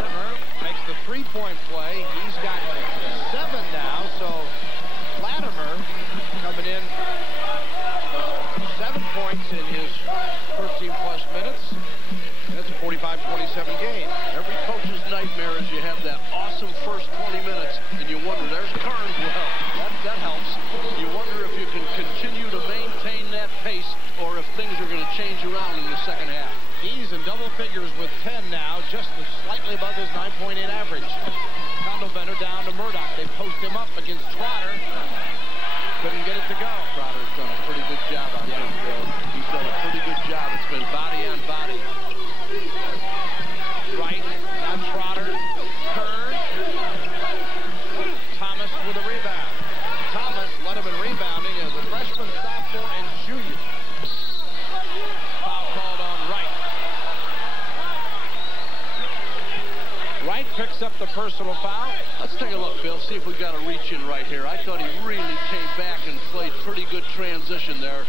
Latimer makes the three-point play. He's got 7 now, so Latimer coming in 7 points in his 13-plus minutes. That's a 45-27 game. Every coach's nightmare is you have that awesome first 20 minutes, and you wonder, there's Kern. Well, that helps. You wonder if you can continue to maintain that pace or if things are going to change around in the second half. He's in double figures with 10 now, just slightly above his 9.8 average. Condolbender down to Murdoch. They post him up against Trotter. Couldn't get it to go. Trotter's done a pretty good job on him, Bill. He's done a pretty good job. It's been body on body. Right, now Trotter, Kern. Thomas with a rebound. Thomas led him in rebounding as a freshman, sophomore, and junior. Foul called on Wright. Wright picks up the personal foul. Let's take a look, Bill, see if we got a reach in right here. I thought he really came back and played pretty good transition there.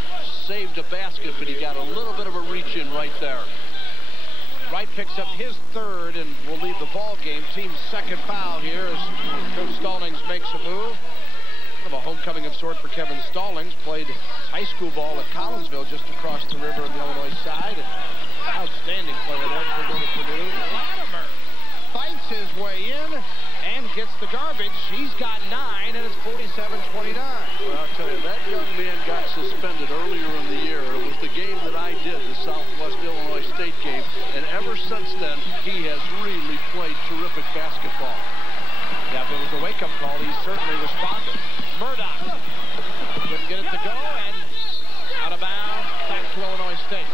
Saved a basket, but he got a little bit of a reach in right there. Wright picks up his 3rd and will lead the ball game. Team's 2nd foul here as Coach Stallings makes a move. Kind of a homecoming of sort for Kevin Stallings. Played high school ball at Collinsville just across the river on the Illinois side. Outstanding player there for Purdue. Latimer fights his way in and gets the garbage. He's got 9, and it's 47-29. Well, I'll tell you, that young man got suspended earlier in the year. It was the game that I did, the Southwest Illinois State game, and ever since then, he has really played terrific basketball. Yeah, if it was a wake-up call, he certainly responded. Murdoch couldn't get it to go, and out of bounds, back to Illinois State.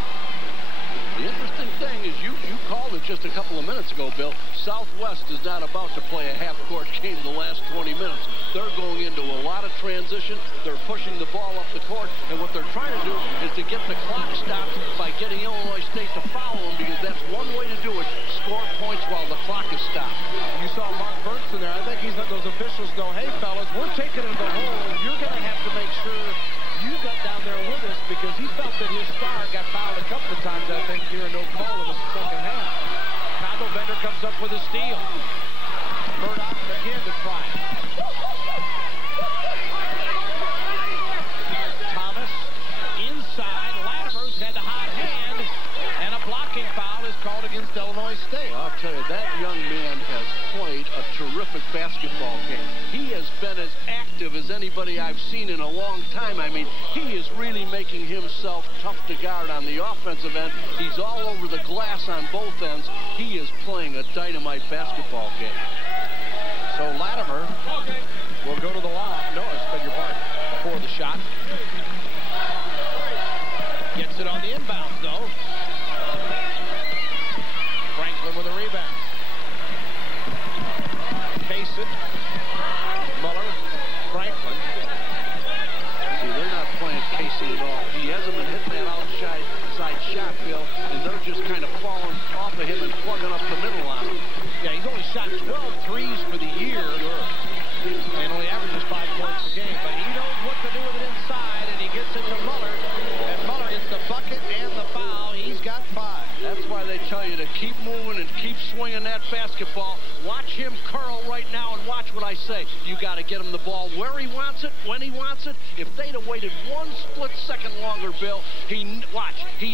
The interesting thing is you called it just a couple of minutes ago, Bill. Southwest is not about to play a half-court game the last 20 minutes. They're going into a lot of transition. They're pushing the ball up the court, and what they're trying to do is to get the clock stopped by getting Illinois State to foul them, because that's one way to do it, score points while the clock is stopped. You saw Mark Bernson there. I think he's let those officials know, hey, fellas, we're taking it to the hole. You're going to have to make sure you got down there with us, because he felt that his star got fouled a couple of times, I think, here, no call in the second half. Condolbender comes up with a steal. Murdoch again to try. Thomas inside. Latimer's had the hot hand, and a blocking foul is called against Illinois State. Well, I'll tell you, that young man has played a terrific basketball game. He has been as active as anybody I've seen in a long time. I mean, he is really making himself tough to guard on the offensive end. He's all over the glass on both ends. He is playing a dynamite basketball game. So Latimer will go to the line. No, I beg your pardon. Before the shot. Gets it on the inbounds, though. Franklin with a rebound. Kaysen, Muller, Franklin. See, they're not playing Kaysen at all. He hasn't been hitting that outside shot, Bill, and they're just kind of falling off of him and plugging up the middle on him. Yeah, he's only shot 12 threes for the year. And only averages 5 points a game. But he knows what to do with it inside, and he gets it to Muller. And Muller gets the bucket and the foul. He's got 5. That's why they tell you to keep moving and keep swinging that basketball. Watch him curl right now, and watch what I say. You got to get him the ball where he wants it, when he wants it. If they'd have waited 1 split second longer, Bill, he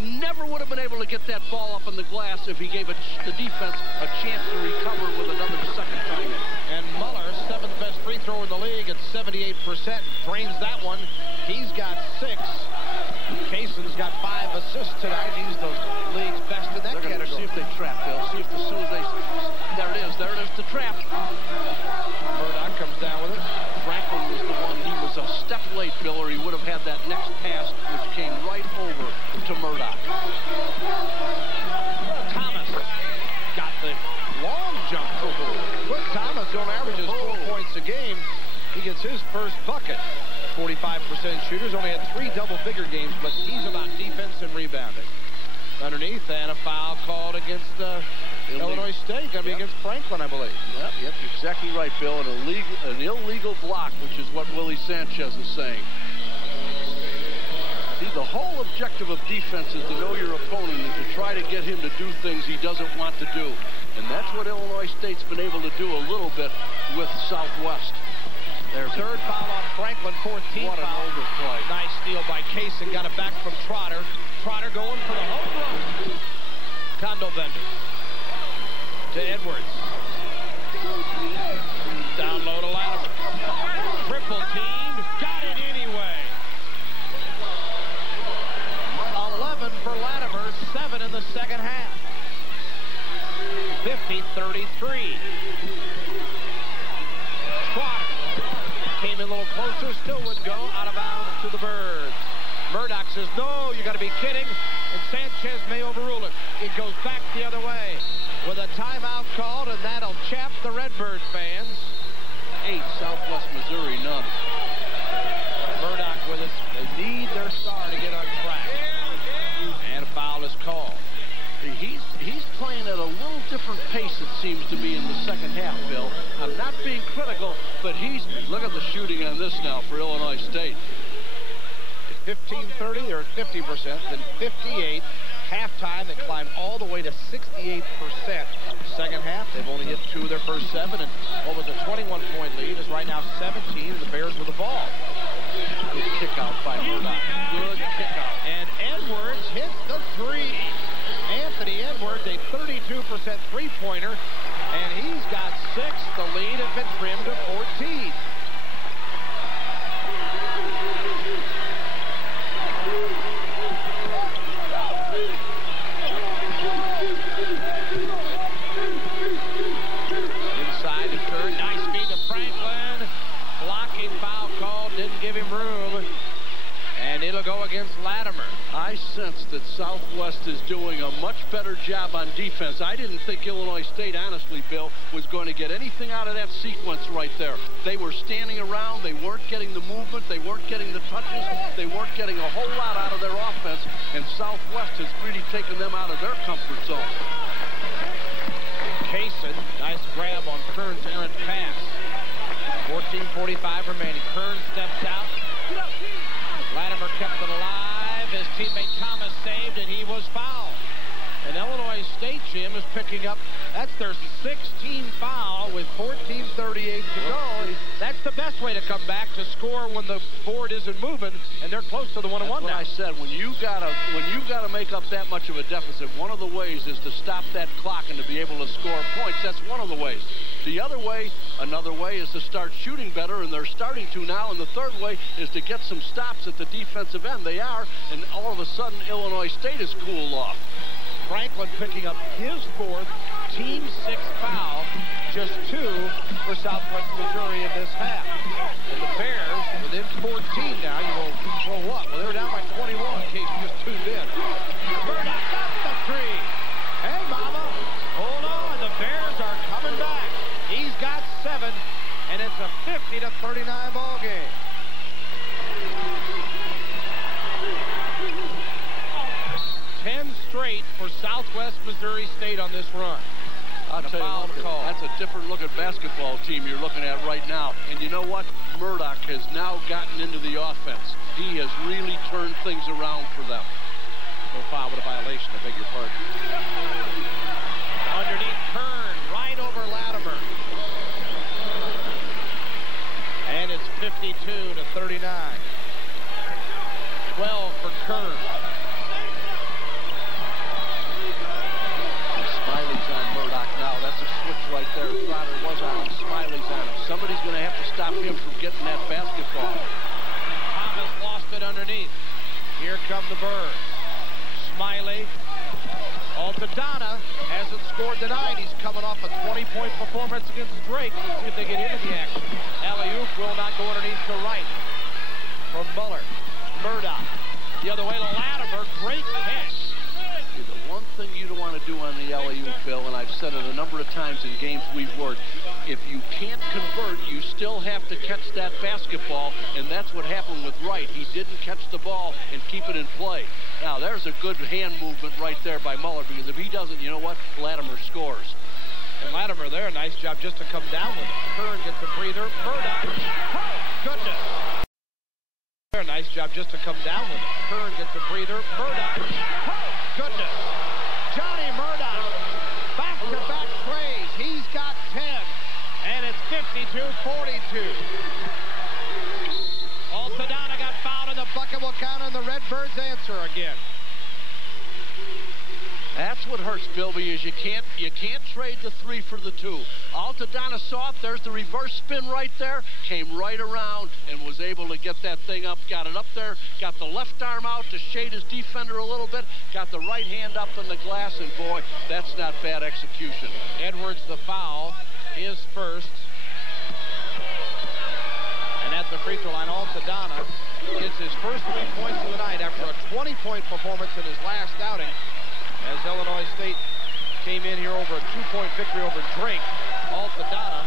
never would have been able to get that ball up on the glass if he gave the defense a chance to recover with another second time. And Muller, 7th best free throw in the league at 78%, drains that one. He's got 6. Kaysen's got 5 assists tonight. He's the league's best in that category. They're going to see if they trap, Bill. See if as soon as they... There it is, the trap. Murdoch comes down with it. Franklin was the one, he was a step late, Bill, or he would have had that next pass, which came right over to Murdoch. Thomas got the long jump. Quick Thomas only averages 4 points a game. He gets his first bucket. 45% shooters, only had 3 double-figure games, but he's about defense and rebounding. underneath, and a foul called against Illinois State. Going to be against Franklin, I believe. Yep, exactly right, Bill. An illegal block, which is what Willie Sanchez is saying. See, the whole objective of defense is to know your opponent and to try to get him to do things he doesn't want to do. And that's what Illinois State's been able to do a little bit with Southwest. There's third foul on Franklin, 14th what an foul. overplay. Nice steal by Kaysen. Got it back from Trotter. Trotter going for the home run. Condo Bender to Edwards. Down low to Latimer. Triple team. Got it anyway. 11 for Latimer. 7 in the second half. 50-33. Trotter came in a little closer, still wouldn't go. Out of bounds to the Birds. Murdoch says, no, you got to be kidding. And Sanchez may overrule it. It goes back the other way with a timeout called, and that'll chap the Redbird fans. 8, Southwest Missouri, none. Murdoch with it. They need their star to get on track. And a foul is called. He's playing at a little different pace, it seems to me, in the second half, Bill. I'm not being critical, but look at the shooting on this now for Illinois State. 15-30, they're at 50%, then 58. Halftime, they climbed all the way to 68%. Second half, they've only hit 2 of their first 7, and what was a 21-point lead is right now 17, and the Bears with the ball. Good kick out by Murdoch. Good kick out. And Edwards hits the 3. Anthony Edwards, a 32% three-pointer, and he's got 6. The lead has been trimmed to 14. Inside the third, nice feed to Franklin. Blocking foul call, didn't give him room. And it'll go against Latimer. I sense that Southwest is doing a much better job on defense. I didn't think Illinois State, honestly, Bill, was going to get anything out of that sequence right there. They were standing around. They weren't getting the movement. They weren't getting the touches. They weren't getting a whole lot out of their offense. And Southwest has really taken them out of their comfort zone. Kaysen, nice grab on Kern's errant pass. 14:45 remaining. Kern steps out. Latimer kept it alive. His teammate Thomas saved, and he was fouled. And Illinois State, Jim, is picking up. That's their 16th foul with 14:38 to go. That's the best way to come back, to score when the board isn't moving, and they're close to the 1-1 now. I said, when you gotta make up that much of a deficit, one of the ways is to stop that clock and to be able to score points. That's one of the ways. The other way, another way, is to start shooting better, and they're starting to now. And the third way is to get some stops at the defensive end. They are, and all of a sudden, Illinois State is cooled off. Franklin picking up his 4th, team 6th foul, just 2 for Southwest Missouri in this half. And the Bears, within 14 now, you go, well, what? Well, they're down by 21 in case you just tuned in. Murdoch got the 3. Hey, mama, hold on. The Bears are coming back. He's got 7, and it's a 50-39 ball game. Straight for Southwest Missouri State on this run. I'll tell you what, that's a different looking basketball team you're looking at right now. And you know what? Murdoch has now gotten into the offense. He has really turned things around for them. No foul with a violation, I beg your pardon. Underneath Kern, right over Latimer. And it's 52-39. 12 for Kern. Smiley's on Murdoch now. That's a switch right there. Trotter was on him. Smiley's on him. Somebody's going to have to stop him from getting that basketball. Thomas lost it underneath. Here come the Birds. Smiley. Altadonna hasn't scored tonight. He's coming off a 20-point performance against Drake. Let's see if they get into the action. Alley-oop will not go underneath to right. From Muller. Murdoch. The other way to Latimer. Great catch. The one thing you don't want to do on the LAU, Phil, and I've said it a number of times in games we've worked. If you can't convert, you still have to catch that basketball, and that's what happened with Wright. He didn't catch the ball and keep it in play. Now, there's a good hand movement right there by Muller, because if he doesn't, you know what? Latimer scores. And Latimer there, nice job just to come down with it. Kern gets a breather. Murdoch. Oh, goodness. There, nice job just to come down with it. Kern gets a breather. Murdoch. Oh, goodness. Johnny Murdoch. Back-to-back trays. He's got 10. And it's 52-42. Altadonna got fouled, and the bucket will count, and the Redbirds answer again. That's what hurts, Bill, because you can't trade the 3 for the 2. Altadonna saw it. There's the reverse spin right there. Came right around and was able to get that thing up. Got it up there. Got the left arm out to shade his defender a little bit. Got the right hand up in the glass, and boy, that's not bad execution. Edwards, the foul, his first. And at the free throw line, Altadonna gets his first 3 points of the night after a 20-point performance in his last outing. As Illinois State came in here over a 2-point victory over Drake. Altadonna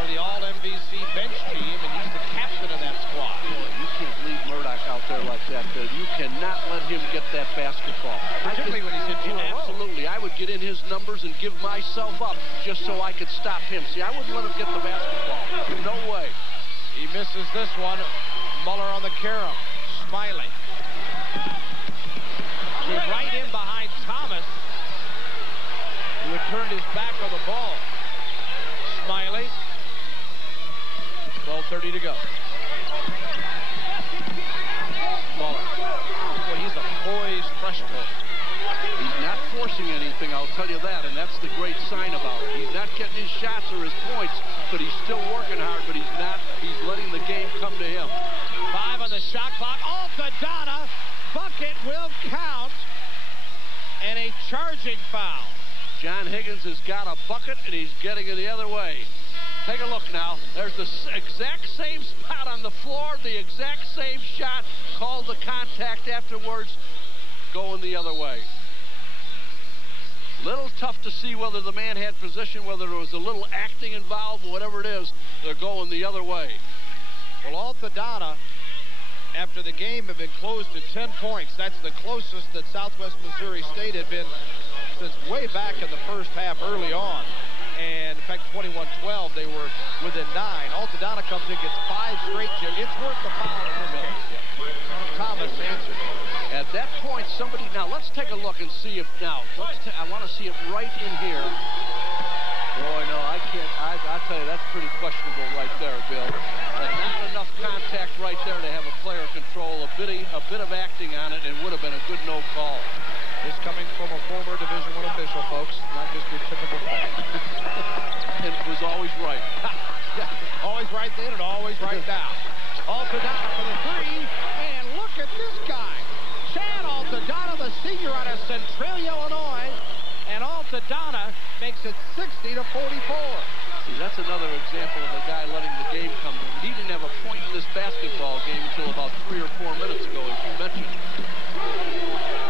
are the all-MVC bench team, and he's the captain of that squad. You can't leave Murdoch out there like that, Bill. You cannot let him get that basketball. Particularly when he's in 2 in a row. Absolutely. I would get in his numbers and give myself up just so I could stop him. See, I wouldn't let him get the basketball. No way. He misses this one. Muller on the carom. Smiley. Right in behind Thomas, who had turned his back on the ball. Smiley. 12:30 to go. Muller. Boy, he's a poised freshman. He's not forcing anything, I'll tell you that, and that's the great sign about it. He's not getting his shots or his points, but he's still working hard, but he's letting the game come to him. 5 on the shot clock. Altadonna. Bucket will count, and a charging foul. John Higgins has got a bucket, and he's getting it the other way. Take a look now. There's the exact same spot on the floor, the exact same shot. Called the contact afterwards, going the other way. Little tough to see whether the man had position, whether there was a little acting involved, whatever it is, they're going the other way. Well, Altadonna, after the game, have been closed to 10 points. That's the closest that Southwest Missouri State had been since way back in the first half early on. And in fact, 21-12, they were within 9. Altadonna comes in, gets 5 straight. It's worth the foul in this case. Thomas answered. At that point, somebody, now let's take a look and see if now, I want to see it right in here. Boy, no, I can't, I'll tell you, that's pretty questionable right there, Bill. Not enough contact right there to have a player control, a bit of acting on it, and would have been a good no call. This coming from a former Division I official, folks, not just your typical fan. And it was always right. Always right then and always right now. Altadonna for the 3, and look at this guy. Chad Altadonna, the senior out of Centralia, Illinois, and Altadonna makes it 60-44. See, that's another example of a guy letting the game come to him. He didn't have a point in this basketball game until about 3 or 4 minutes ago, as you mentioned.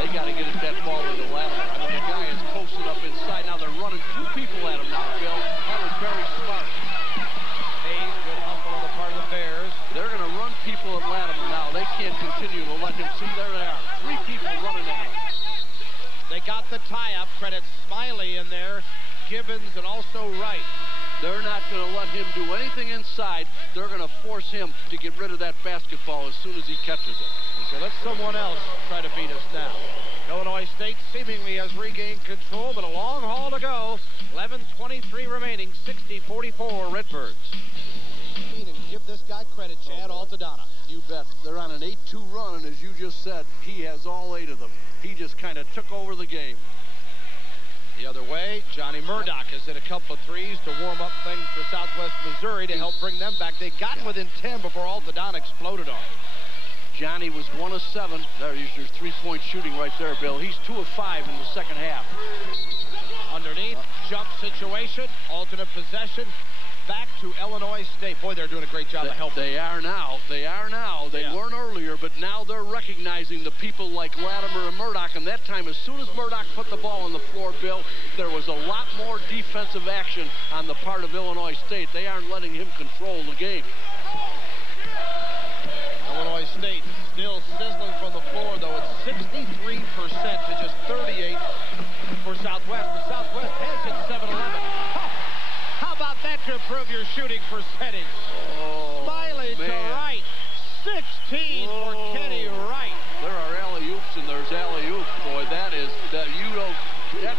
They got to get that ball into Latimer. I mean, the guy is posted up inside. Now they're running 2 people at him now, Bill. That was very smart. Hayes, good hustle on the part of the Bears. They're going to run people at Latimer now. They can't continue to let him see. There they are. 3 people running at him. They got the tie-up. Credit Smiley in there, Gibbons, and also Wright. They're not going to let him do anything inside. They're going to force him to get rid of that basketball as soon as he catches it. So let someone else try to beat us now. Illinois State seemingly has regained control, but a long haul to go. 11:23 remaining, 60-44 Redbirds. And give this guy credit, Chad Altadonna. You bet. They're on an 8-2 run, and as you just said, he has all 8 of them. He just kind of took over the game. The other way, Johnny Murdoch has hit a couple of threes to warm up things for Southwest Missouri to help bring them back. They got within 10 before Altadonna exploded on him. Johnny was 1 of 7. There's your 3-point shooting right there, Bill. He's 2 of 5 in the second half. Underneath, jump situation, alternate possession. back to Illinois State. Boy, they're doing a great job of helping. They are now. They weren't earlier, but now they're recognizing the people like Latimer and Murdoch. And that time, as soon as Murdoch put the ball on the floor, Bill, there was a lot more defensive action on the part of Illinois State. They aren't letting him control the game. Illinois State still sizzling from the floor, though. It's 63% to just 38 for Southwest. But Southwest has hit 7-11. How about that to improve your shooting percentage? Oh, Smiley man. to Wright. 16 for Kenny Wright. There are alley-oops and there's alley-oops, boy.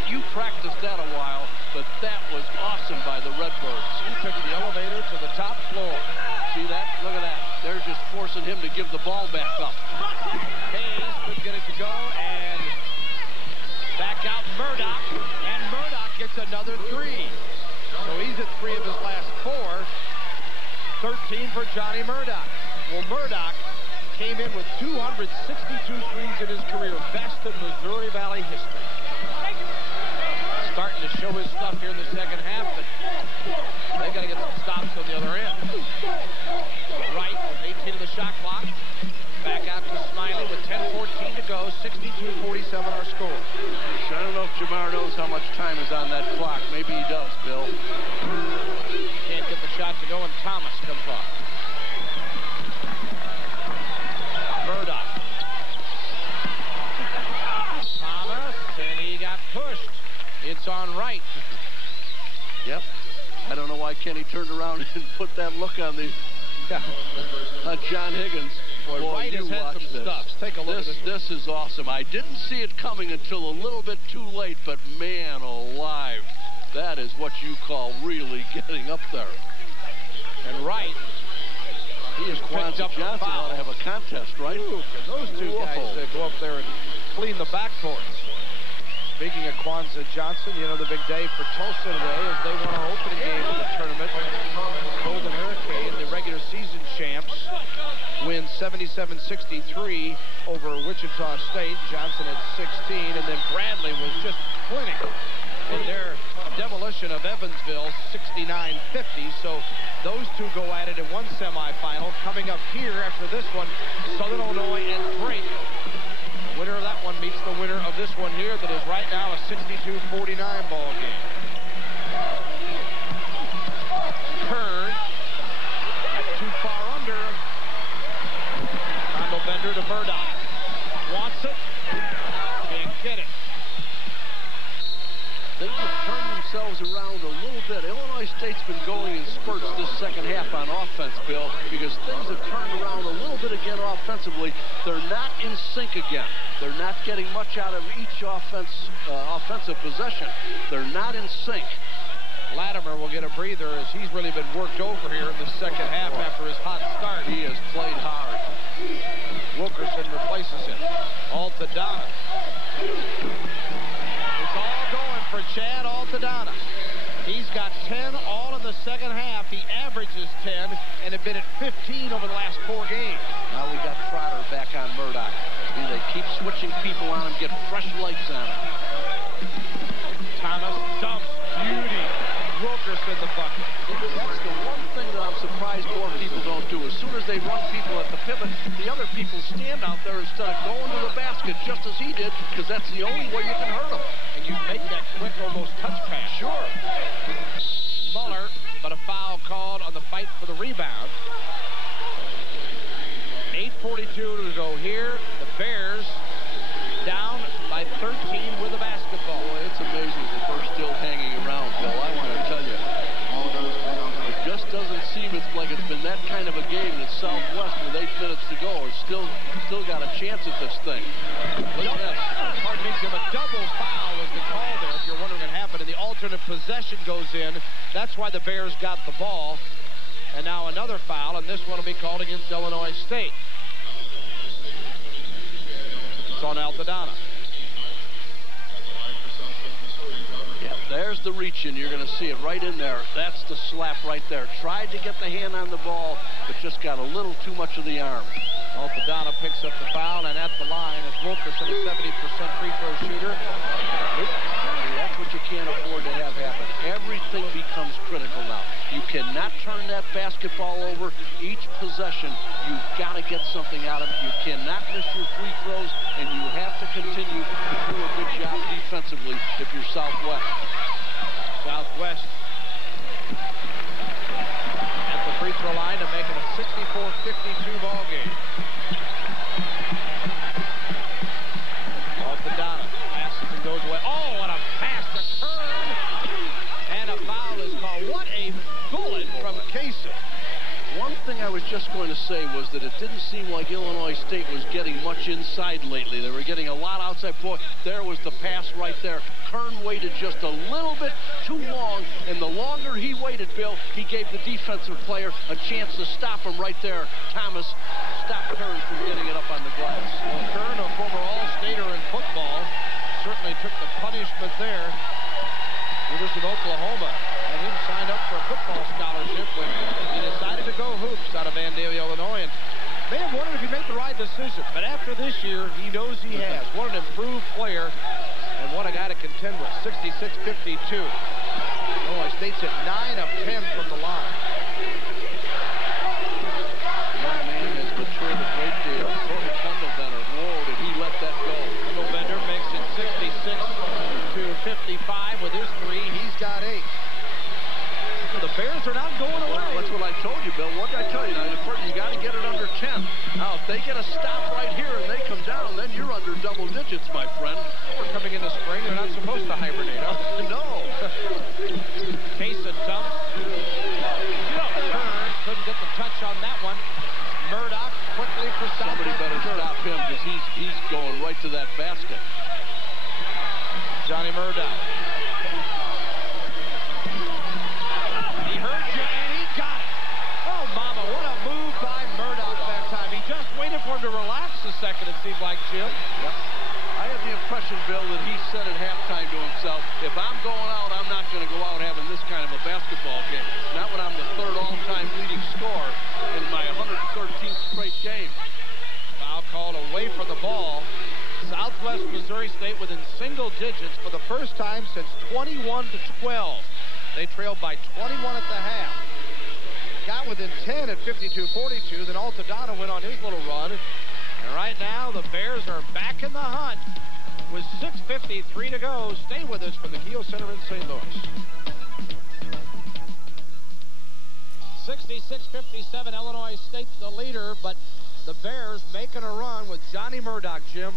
You practiced that a while, but that was awesome by the Redbirds. He took the elevator to the top floor. See that? Look at that. They're just forcing him to give the ball back up. Hayes couldn't get it to go, and back out Murdoch, and Murdoch gets another three. So he's at 3 of his last 4. 13 for Johnny Murdoch. Well, Murdoch came in with 262 threes in his career, best in Missouri Valley history. Starting to show his stuff here in the second half, but they got to get some stops on the other end. Wright with 18 of the shot clock. Back out to Smiley with 10:14 to go. 62-47 our score. I don't know if Jamar knows how much time is on that clock. Maybe he does, Bill. Can't get the shot to go, and Thomas comes off. Murdoch. Thomas, and he got pushed. It's on Wright. Yep. I don't know why Kenny turned around and put that look on John Higgins. Boy, Wright has had some stuff. Take a look at this. This is awesome. I didn't see it coming until a little bit too late, but man alive, that is what you call really getting up there. And Wright, he is Kwanzaa Johnson ought to have a contest, right? Ooh, those two guys go up there and clean the backcourts. Speaking of Kwanzaa Johnson, you know, the big day for Tulsa today is they won our opening game of the tournament. Golden Hurricane, the regular season champs, win 77-63 over Wichita State. Johnson at 16, and then Bradley was just clinic in their demolition of Evansville, 69-50. So those two go at it in one semifinal. Coming up here after this one, Southern Illinois and Drake. The winner of that one meets the winner of this one here that is right now a 62-49 ball game. Kern too far under. Rondo Bender to Murdoch. Wants it. Can't get it. Things have turned themselves around a little bit. Illinois State's been going in spurts this second half on offense, Bill, because things have turned around a little bit again offensively. They're not in sync again. They're not getting much out of each offensive possession. They're not in sync. Latimer will get a breather as he's really been worked over here in the second half after his hot start. He has played hard. Wilkerson replaces him. Altadonna. It's all going for Chad Altadonna. He's got 10 all in the second half. He averages 10 and have been at 15 over the last 4 games. Now we got Trotter back on Murdoch. They keep switching people on him, get fresh lights on him. Thomas dumps. Beauty. Wilkerson the bucket. That's the one thing that I'm surprised more people don't do. As soon as they run people at the pivot, the other people stand out there instead of going to the basket just as he did, because that's the only way you can hurt them. And you make that quick, almost touch pass. Sure. Muller, but a foul called on the fight for the rebound. 8:42 to go here. The Bears down by 13 with the basketball. Boy, it's amazing that they're still hanging around, Bill. I want to tell you. It just doesn't seem like it's been that kind of a game that Southwest, with 8 minutes to go, has still got a chance at this thing. Look at this. Pardon me, Jim, a double foul was the call there, if you're wondering what happened, and the alternate possession goes in. That's why the Bears got the ball. And now another foul, and this one will be called against Illinois State. It's on Altadonna. Yeah, there's the reach-in. You're going to see it right in there. That's the slap right there. Tried to get the hand on the ball, but just got a little too much of the arm. Altadonna picks up the foul, and at the line is Wilkerson, a 70% free throw shooter. That's what you can't afford to have happen. Everything becomes critical now. You cannot turn that basketball over each possession. You've got to get something out of it. You cannot miss your free throws, and you have to continue to do a good job defensively if you're Southwest. Southwest at the free throw line to make it a 64-52 ball game. Off the Donna, passes and goes away. Oh, what a pass to Kern, and a foul is called. What a bullet from Kaysen. One thing I was just going to say was that it didn't seem like Illinois State was getting much inside lately. They were getting a lot outside. Boy, there was the pass right there. Kern waited just a little bit too long, and the longer he waited, Bill, he gave the defensive player a chance to stop him right there. Thomas stopped Kern from getting it up on the glass. Well, Kern, a former All-Stater in football, certainly took the punishment there. University of Oklahoma had him signed up for a football scholarship when he decided to go hoops out of Vandalia, Illinois. And may have wondered if he made the right decision, but after this year, he knows he has. What an improved player, and what a guy to contend with. 66-52. Illinois State's at 9 of 10 from the line. Young man has matured a great deal. Corbin Kendall-Bender, whoa, did he let that go? Kendall-Bender makes it 66-55 with his three. He's got 8. So the Bears are not going away. Well, that's what I told you, Bill. What did I tell you? Now, you got to get it under 10. Now, if they get a stop right here and they come down, then you're under double digits, my friend. We're coming into spring. They're not supposed to hibernate, huh? No. Kaysen dumps. Kern couldn't get the touch on that one. Murdoch quickly for Somebody better stop him because he's going right to that basket. Johnny Murdoch. He heard you and he got it. Oh, mama, what a move by Murdoch that time. He just waited for him to relax a second, it seemed like, Jim. Yep. I had the impression, Bill, that he said at halftime to himself, if I'm going out, I'm not going to go out having this kind of a basketball game. Not when I'm the third all-time leading scorer in my 113th straight game. Foul called away from the ball. Southwest Missouri State within single digits for the first time since 21-12. They trailed by 21 at the half. Got within 10 at 52-42. Then Altadonna went on his little run. And right now, the Bears are back in the hunt with 6:53 to go. Stay with us from the Kiel Center in St. Louis. 66-57, Illinois State the leader, but the Bears making a run with Johnny Murdoch, Jim.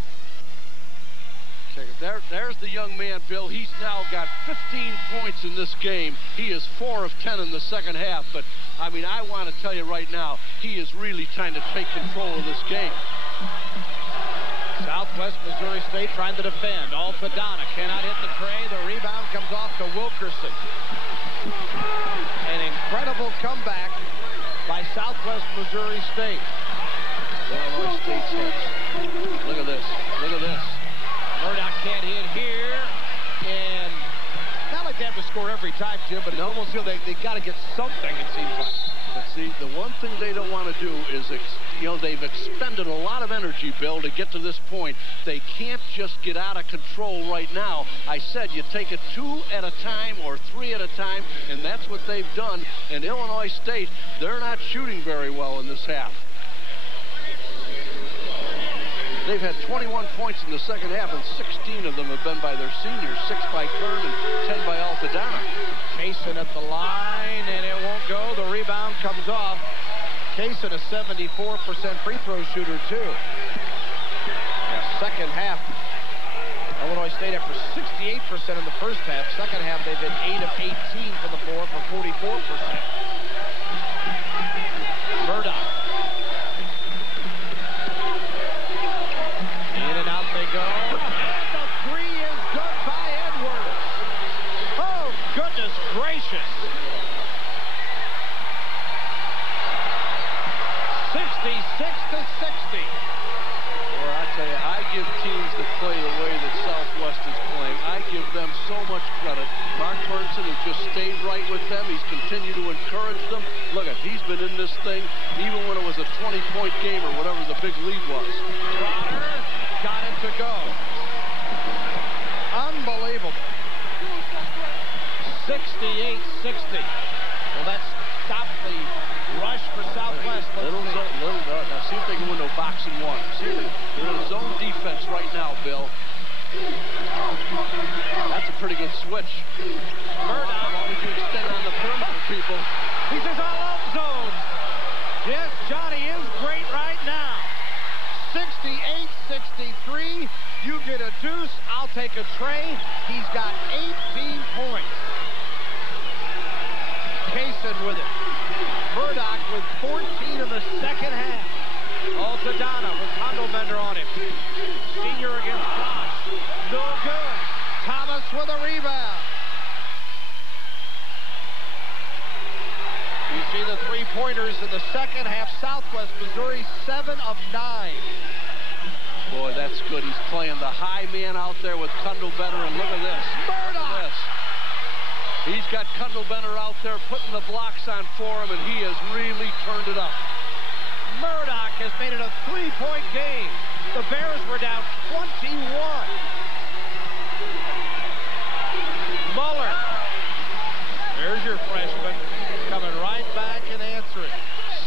There's the young man, Bill. He's now got 15 points in this game. He is 4 of 10 in the second half. But, I mean, I want to tell you right now, he is really trying to take control of this game. Southwest Missouri State trying to defend. Altadonna cannot hit the tray. The rebound comes off to Wilkerson. An incredible comeback by Southwest Missouri State. Illinois State's hits. Look at this. Look at this. Murdoch can't hit here, and not like they have to score every time, Jim, but it almost feels they got to get something, it seems like. But see, the one thing they don't want to do is, they've expended a lot of energy, Bill, to get to this point. They can't just get out of control right now. I said you take it 2 at a time or 3 at a time, and that's what they've done. And Illinois State, they're not shooting very well in this half. They've had 21 points in the second half, and 16 of them have been by their seniors. 6 by Kern and 10 by Altadonna. Kaysen at the line, and it won't go. The rebound comes off. Kaysen, a 74% free throw shooter, too. Second half, Illinois State after 68% in the first half. Second half, they've been 8 of 18 from the floor for 44%. Murdoch. Go. And the three is good by Edwards. Oh, goodness gracious. 66-60. Well, I tell you, I give teams that play the way that Southwest is playing, I give them so much credit. Mark Burnson has just stayed right with them. He's continued to encourage them. Look at, he's been in this thing even when it was a 20-point game or whatever the big lead was. Got it to go. Unbelievable. 68-60. Well, that's switch. Murdoch. Why would you extend on the perimeter, people? He says, I love zones. Yes, Johnny is great right now. 68-63. You get a deuce, I'll take a tray. He's got 18 points. Kaysen with it. Murdoch with 14 in the second half. Altadonna with Condolbender on him. Senior against Frost. No good. Thomas with a rebound. You see the three-pointers in the second half. Southwest Missouri, 7 of 9. Boy, that's good. He's playing the high man out there with Condolbender, and look at this. Murdoch! He's got Condolbender out there putting the blocks on for him, and he has really turned it up. Murdoch has made it a three-point game. The Bears were down 21. Muller. There's your freshman coming right back and answering.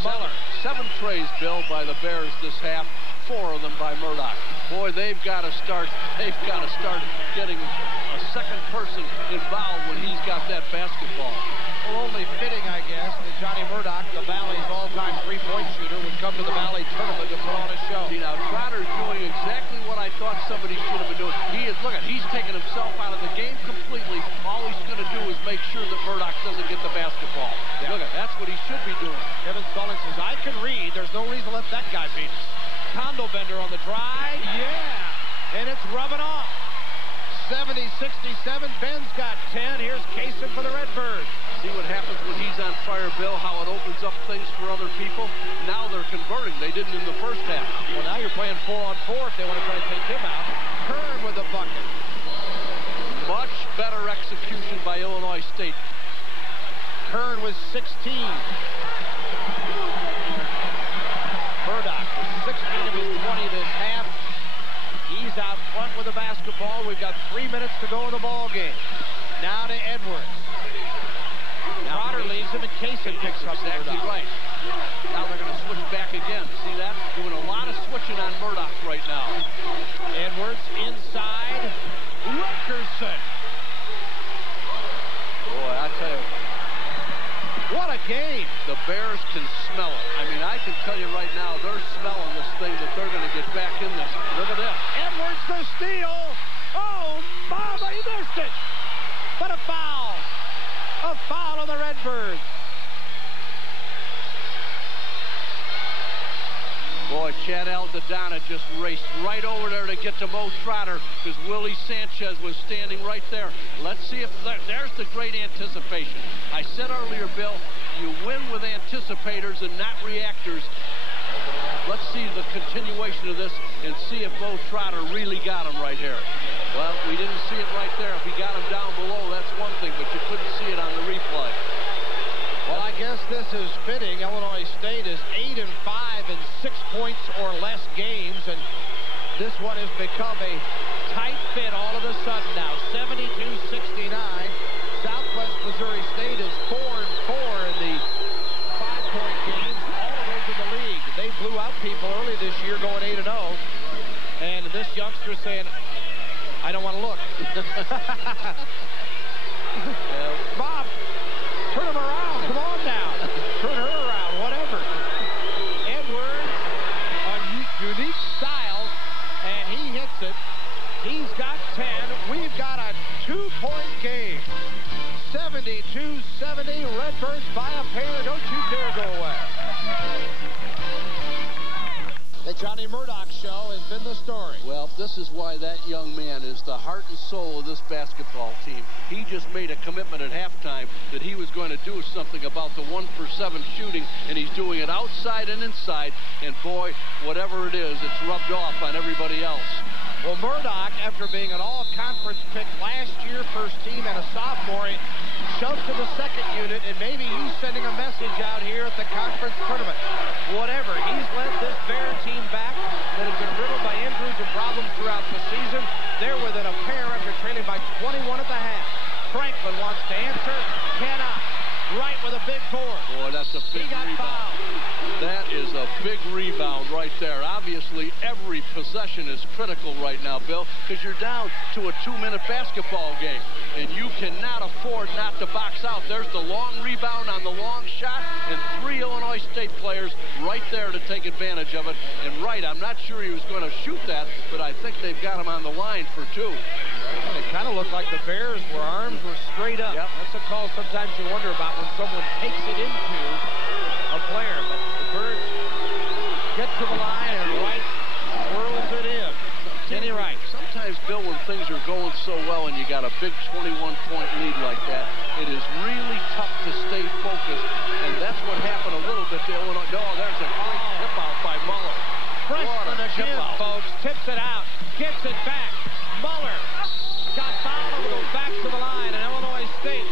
Muller. 7 trays, Bill, by the Bears this half. 4 of them by Murdoch. Boy, they've got to start getting a second person involved when he's got that basketball. Well, only fitting, I guess, that Johnny Murdoch, the Valley's all-time three-point shooter, would come to the Valley Tournament to put on a show. See, now, Trotter's doing exactly what I thought somebody should have been doing. He's taking himself out of the game completely. All he's going to do is make sure that Murdoch doesn't get the basketball. Yeah. Look, that's what he should be doing. Kevin Spelling says, I can read. There's no reason to let that guy beat us. Condolbender on the drive. Yeah. And it's rubbing off. 70-67. Ben's got 10. Here's Kaysen for the Redbirds. See what happens when he's on fire, Bill, how it opens up things for other people. Now they're converting. They didn't in the first half. Well, now you're playing 4-on-4 if they want to try to take him out. Kern with the bucket. Much better execution by Illinois State. Kern was 16. Murdoch was 16 of his 20 this half. He's out front with the basketball. We've got 3 minutes to go in the ball game. Now to Edwards. Trotter leaves him and Kaysen picks up exactly Murdoch. Right. Now they're going to switch back again. See that? Doing a lot of switching on Murdoch right now. Edwards inside. Rutgerson. Boy, I tell you. What a game. The Bears can smell it. I mean, I can tell you right now, they're smelling this thing that they're going to get back in this. Look at this. Edwards the steal. Oh, mama, he missed it. But a foul. A foul on the Redbirds. Boy, Chad Altadonna just raced right over there to get to Mo Trotter because Willie Sanchez was standing right there. Let's see if there's the great anticipation. I said earlier, Bill, you win with anticipators and not reactors. Let's see the continuation of this and see if Mo Trotter really got him right here. Well, we didn't see it right there. If he got him down below, that's one thing, but you couldn't see it on the replay. Well, I guess this is fitting. Illinois State is 8-5 in 6 points or less games, and this one has become a tight fit all of a sudden now. 72-69. Southwest Missouri State is 4-4 in the 5-point games. All of those in the league. They blew out people early this year going 8-0, and this youngster saying, I don't want to look. Bob, turn him around. Come on now. Turn her around. Whatever. Edwards, a unique style, and he hits it. He's got 10. We've got a 2-point game. 72-70. Redbirds by a pair. Don't you dare go away. The Johnny Murdoch show has been the story. Well, this is why that young man is the heart and soul of this basketball team. He just made a commitment at halftime that he was going to do something about the 1-for-7 shooting, and he's doing it outside and inside. And boy, whatever it is, it's rubbed off on everybody else. Well, Murdoch, after being an all-conference pick last year, first team and a sophomore, shoved to the second unit, and maybe he's sending a message out here at the conference tournament. Whatever, he's led this Bear team back that has been riddled by injuries and problems throughout the season. They're within a pair after trailing by 21 at the half. Franklin wants to answer, cannot. Wright with a big board. Boy, that's a big rebound. Fouled. That is a big rebound right there. Obviously, every possession is critical right now, Bill, because you're down to a 2-minute basketball game, and you cannot afford not to box out. There's the long rebound on the long shot, and 3 Illinois State players right there to take advantage of it. And Wright, I'm not sure he was going to shoot that, but I think they've got him on the line for 2. It kind of looked like the Bears' arms were straight up. Yep. That's a call sometimes you wonder about when someone takes it into a player. But the Birds get to the line, and Wright swirls it in. Kenny Wright. Sometimes, Bill, when things are going so well and you got a big 21-point lead like that, it is really tough to stay focused, and that's what happened a little bit to Illinois. Oh, there's a great tip out by Muller. Freshman again, folks. Tips it out. Gets it back. Muller got fouled and goes back to the line. And Illinois State,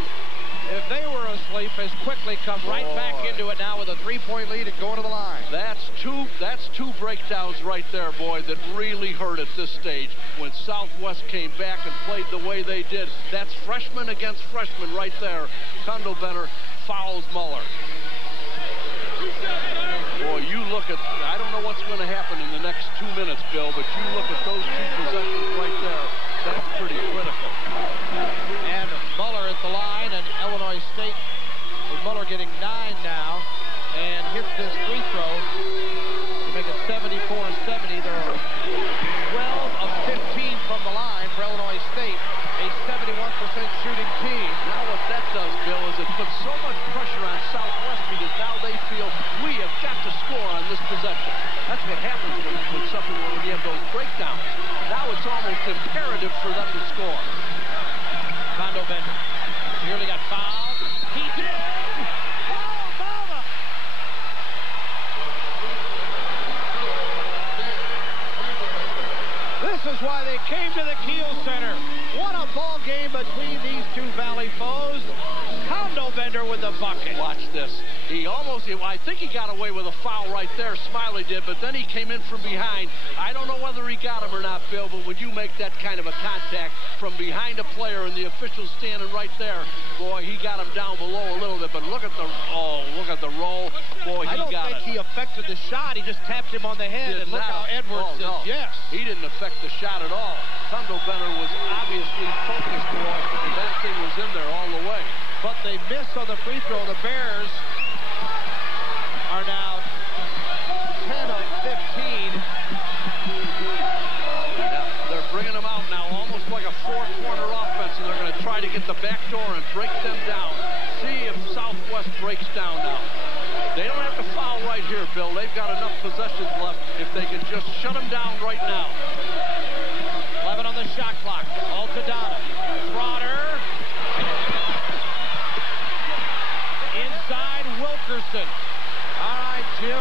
if they were asleep, has quickly come right back into it now with a 3-point lead and going to the line. That's two breakdowns right there, boy, that really hurt at this stage when Southwest came back and played the way they did. That's freshman against freshman right there. Kundelbender fouls Muller. Boy, you look at, I don't know what's going to happen in the next 2 minutes, Bill, but you look at those 2 possessions right there. That's pretty critical. And Muller at the line, and Illinois State, with Muller getting 9 now, and hits this free throw to make it 74-70. There are 12 of 15 from the line for Illinois State, a 71% shooting team. Now what that does, Bill, is it puts so much pressure on Southwest because now they feel we have got to score on this possession. That's what happens when you have those breakdowns. Now it's almost imperative for them to score. Kundelbender nearly got fouled. He did! Oh, Bama! This is why they came to the Kiel Center. What a ball game between these 2 Valley foes. Kundelbender with the bucket. Watch this. He almost, I think he got away with a foul right there. Smiley did, but then he came in from behind. I don't know whether he got him or not, Bill, but when you make that kind of a contact from behind a player and the official standing right there, boy, he got him down below a little bit. But look at the roll. Boy, he got it. I don't think he affected the shot. He just tapped him on the head, and look how Edwards says yes. He didn't affect the shot at all. Kundelbender was obviously focused, boy, and that thing was in there all the way. But they miss on the free throw. The Bears are now 10 of 15. Yeah, they're bringing them out now, almost like a 4-corner offense, and they're going to try to get the back door and break them down. See if Southwest breaks down now. They don't have to foul right here, Bill. They've got enough possessions left if they can just shut them down right now. 11 on the shot clock. Altadonna. Trotter. Inside Wilkerson. All right, Jim.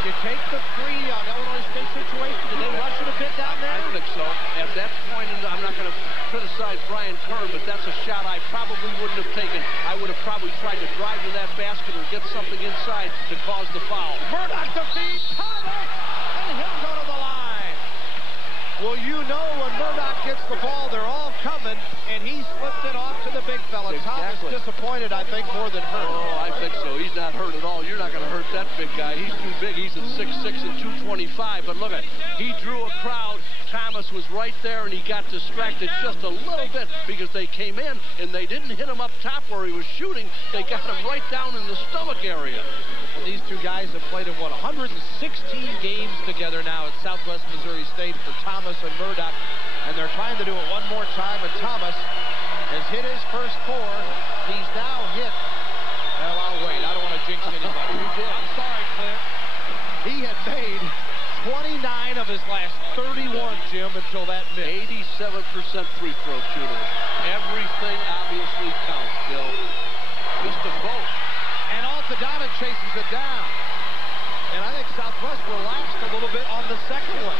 You take the 3 on Illinois State situation. Did they rush it a bit down there? I think so. At that point, I'm not going to criticize Brian Kern, but that's a shot I probably wouldn't have taken. I would have probably tried to drive to that basket or get something inside to cause the foul. Murdoch to feed Thomas, and he'll go to the line. Well, you know when Murdoch gets the ball, they're all coming, and he slipped it off to the big fella. Exactly. Thomas disappointed, I think, more than hurt. Oh, I think so. He's not hurt at all. You're not going to hurt that big guy. He's too big. He's at 6'6" and 225. But look at, he drew a crowd. Thomas was right there, and he got distracted just a little bit because they came in, and they didn't hit him up top where he was shooting. They got him right down in the stomach area. And these 2 guys have played in, 116 games together now at Southwest Missouri State for Thomas and Murdoch. And they're trying to do it one more time, and Thomas has hit his first 4. He's now hit, well, I'll wait. I don't want to jinx anybody. I'm sorry, Clint. He had made 29 of his last 31, Jim, until that miss. 87% free throw shooter. Everything obviously counts, Bill. Missed them both. And Altadonna chases it down. And I think Southwest relaxed a little bit on the second one.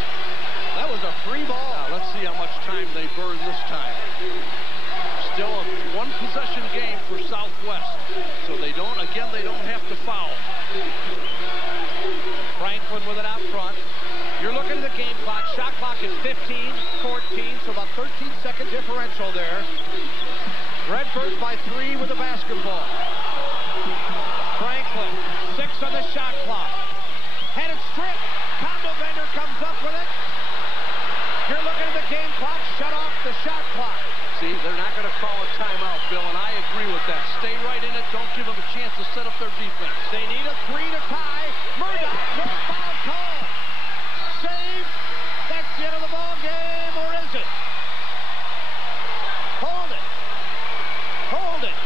That was a free ball. Now, let's see how much time they burn this time. Still a 1-possession game for Southwest. So they don't have to foul. Franklin with it out front. You're looking at the game clock. Shot clock at 15, 14, so about 13-second differential there. Redbirds by 3 with the basketball. Franklin, 6 on the shot clock. Had it stripped. Combo Bender comes up with it. You're looking at the game clock. Shut off the shot clock. See, they're not going to call a timeout, Bill, and I agree with that. Stay right in it. Don't give them a chance to set up their defense. They need a 3 to tie. Murdoch, no foul call. Save. That's the end of the ball game, or is it? Hold it. Hold it.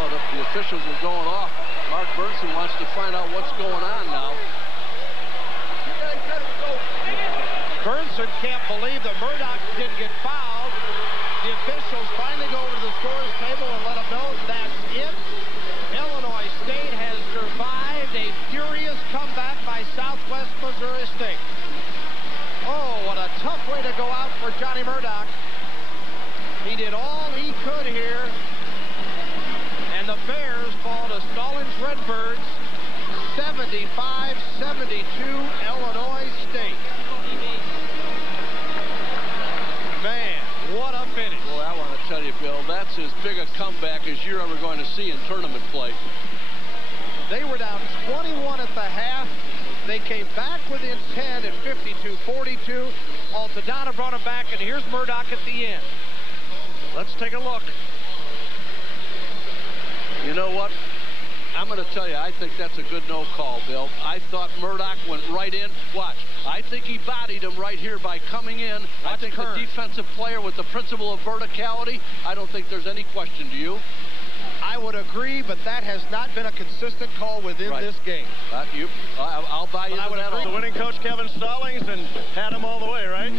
Oh, the officials are going off. Mark Burnson wants to find out what's going on now. Burnson can't believe that Murdoch didn't get fouled. The officials finally go over to the scores table and let them know that's it. Illinois State has survived a furious comeback by Southwest Missouri State. Oh, what a tough way to go out for Johnny Murdoch. He did all he could here. And the Bears fall to Stallings Redbirds 75-72 Illinois State. Man, what a finish. Boy, I want to tell you, Bill, that's as big a comeback as you're ever going to see in tournament play. They were down 21 at the half. They came back within 10 at 52-42. Altadonna brought them back, and here's Murdoch at the end. Let's take a look. You know what? I'm going to tell you, I think that's a good no call, Bill. I thought Murdoch went right in. Watch. I think he bodied him right here by coming in. I think the defensive player with the principle of verticality, I don't think there's any question. Do you? I would agree, but that has not been a consistent call within this game. I'll buy you into that. The winning coach, Kevin Stallings, and had him all the way, right?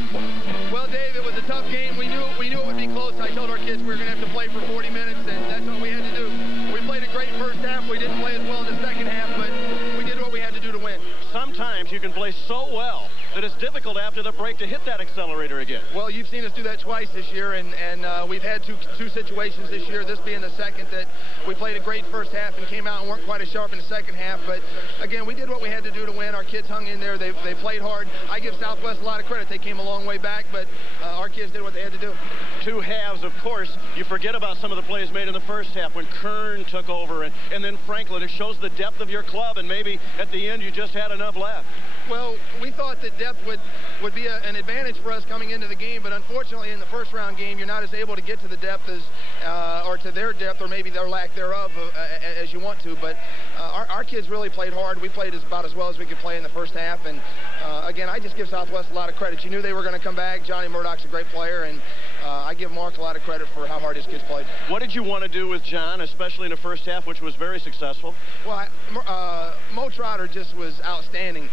Well, Dave, it was a tough game. We knew it would be close. I told our kids we were going to have to play for 40 minutes, and that's what we had to do. We played a great first half. We didn't play as well in the second half, but we did what we had to do to win. Sometimes you can play so well that it's difficult after the break to hit that accelerator again. Well, you've seen us do that twice this year, and we've had two situations this year, this being the second, that we played a great first half and came out and weren't quite as sharp in the second half. But, again, we did what we had to do to win. Our kids hung in there. They played hard. I give Southwest a lot of credit. They came a long way back, but our kids did what they had to do. Two halves, of course. You forget about some of the plays made in the first half when Kern took over and then Franklin. It shows the depth of your club, and maybe at the end you just had enough left. Well, we thought that depth would be an advantage for us coming into the game, but unfortunately in the first round game you're not as able to get to the depth as or to their depth, or maybe their lack thereof, as you want to. But our kids really played hard. We played about as well as we could play in the first half, and again, I just give Southwest a lot of credit. You knew they were going to come back. Johnny Murdoch's a great player, and I give Mark a lot of credit for how hard his kids played. What did you want to do with John, especially in the first half, which was very successful? Well, Mo Trotter just was outstanding.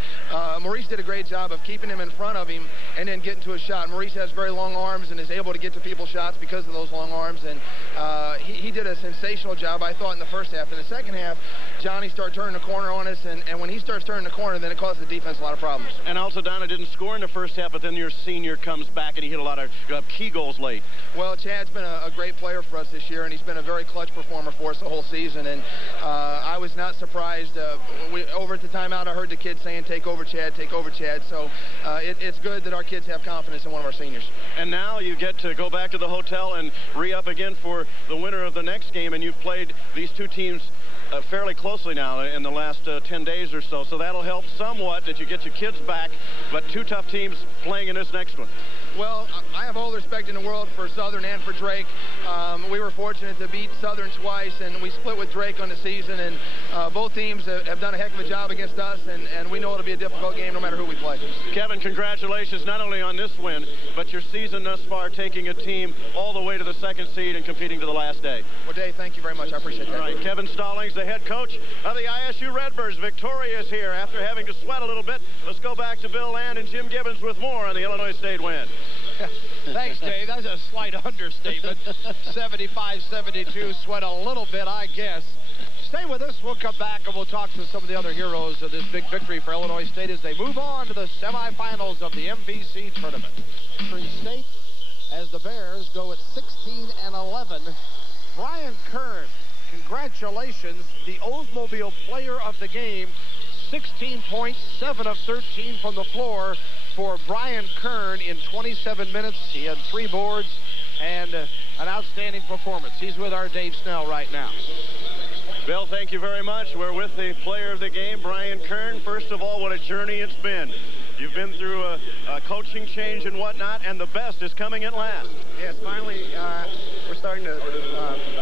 Maurice did a great job of keeping him in front of him and then getting to a shot. Maurice has very long arms and is able to get to people's shots because of those long arms, and he did a sensational job, I thought, in the first half. In the second half, Johnny started turning the corner on us, and when he starts turning the corner, then it caused the defense a lot of problems. And Altadonna didn't score in the first half, but then your senior comes back and he hit a lot of key goals late. Well, Chad's been a great player for us this year, and he's been a very clutch performer for us the whole season, and I was not surprised. Over at the timeout, I heard the kids saying, take over Chad, take over Chad. So it's good that our kids have confidence in one of our seniors. And now you get to go back to the hotel and re-up again for the winner of the next game, and you've played these two teams fairly closely now in the last 10 days or so. So that'll help somewhat that you get your kids back, but two tough teams playing in this next one. Well, I have all the respect in the world for Southern and for Drake. We were fortunate to beat Southern twice, and we split with Drake on the season, and both teams have done a heck of a job against us, and we know it'll be a difficult game no matter who we play. Kevin, congratulations not only on this win, but your season thus far, taking a team all the way to the second seed and competing to the last day. Well, Dave, thank you very much. I appreciate that. All right, Kevin Stallings, the head coach of the ISU Redbirds, victorious here after having to sweat a little bit. Let's go back to Bill Land and Jim Gibbons with more on the Illinois State win. Thanks, Dave. That's a slight understatement. 75-72, sweat a little bit, I guess. Stay with us. We'll come back and we'll talk to some of the other heroes of this big victory for Illinois State as they move on to the semifinals of the MVC Tournament. Free State as the Bears go at 16-11. Brian Kern, congratulations, the Oldsmobile player of the game. 16 points, 7 of 13 from the floor for Brian Kern in 27 minutes. He had 3 boards and an outstanding performance. He's with our Dave Snell right now. Bill, thank you very much. We're with the player of the game, Brian Kern. First of all, what a journey it's been. You've been through a coaching change and whatnot, and the best is coming at last. Yes, finally, we're starting to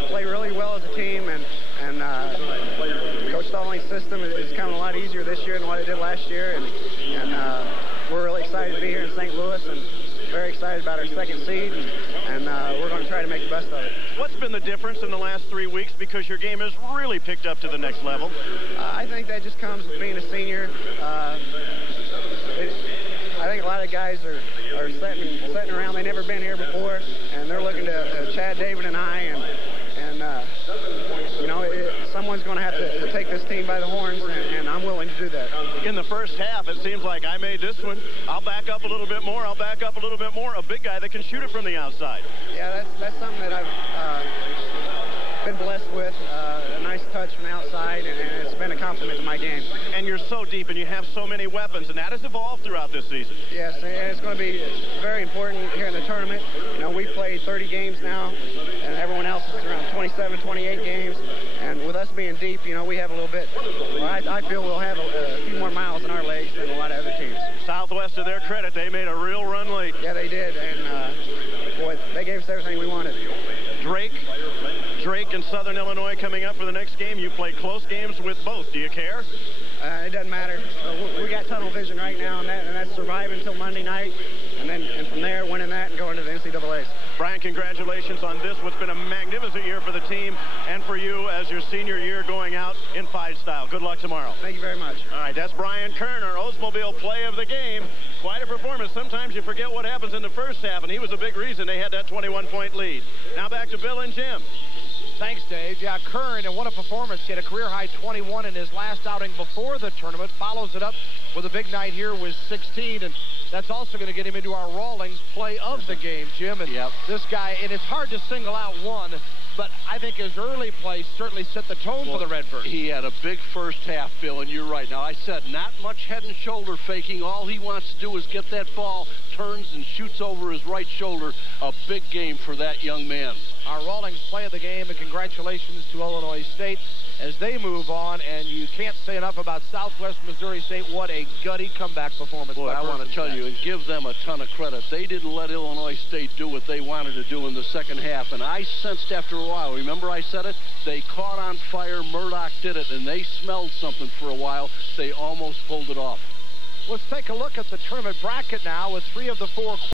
play really well as a team, and Coach Stallings' system is coming a lot easier this year than what it did last year, and we're really excited to be here in St. Louis, and very excited about our second seed, and we're going to try to make the best of it. What's been the difference in the last 3 weeks, because your game has really picked up to the next level? I think that just comes with being a senior. I think a lot of guys are sitting around. They've never been here before, and they're looking to Chad, David, and I, and you know, someone's going to have to take this team by the horns, and I'm willing to do that. In the first half, it seems like I made this one. I'll back up a little bit more. I'll back up a little bit more. A big guy that can shoot it from the outside. Yeah, that's something that I've been blessed with. A nice touch from the outside, and it's been a compliment to my game. And you're so deep, and you have so many weapons, and that has evolved throughout this season. Yes, and it's going to be very important here in the tournament. You know, we've played 30 games now, and everyone else is around 27, 28 games. And with us being deep, you know, we have a little bit, well, I feel we'll have a few more miles in our legs than a lot of other teams. Southwest, to their credit, they made a real run late. Yeah, they did, and boy, they gave us everything we wanted. Drake and Southern Illinois coming up for the next game. You play close games with both. Do you care? It doesn't matter. We got tunnel vision right now, and that's surviving until Monday night, and from there, winning that and going to the NCAAs. Brian, congratulations on this. What's been a magnificent year for the team and for you as your senior year going out in Five style. Good luck tomorrow. Thank you very much. All right, that's Brian Kern, our Oldsmobile play of the game. Quite a performance. Sometimes you forget what happens in the first half, and he was a big reason they had that 21-point lead. Now back to Bill and Jim. Thanks, Dave. Yeah, Kern, and what a performance. He had a career-high 21 in his last outing before the tournament. Follows it up with a big night here with 16, and that's also going to get him into our Rawlings play of the game, Jim. And this guy, and it's hard to single out one, but I think his early play certainly set the tone for the Redbirds. He had a big first half, Bill, and you're right. Now, I said not much head and shoulder faking. All he wants to do is get that ball, turns and shoots over his right shoulder. A big game for that young man. Our Rawlings play of the game, and congratulations to Illinois State as they move on. And you can't say enough about Southwest Missouri State. What a gutty comeback performance. Boy, I want to tell you and give them a ton of credit. They didn't let Illinois State do what they wanted to do in the second half. And I sensed after a while, remember I said it? They caught on fire. Murdoch did it, and they smelled something for a while. They almost pulled it off. Let's take a look at the tournament bracket now with 3 of the 4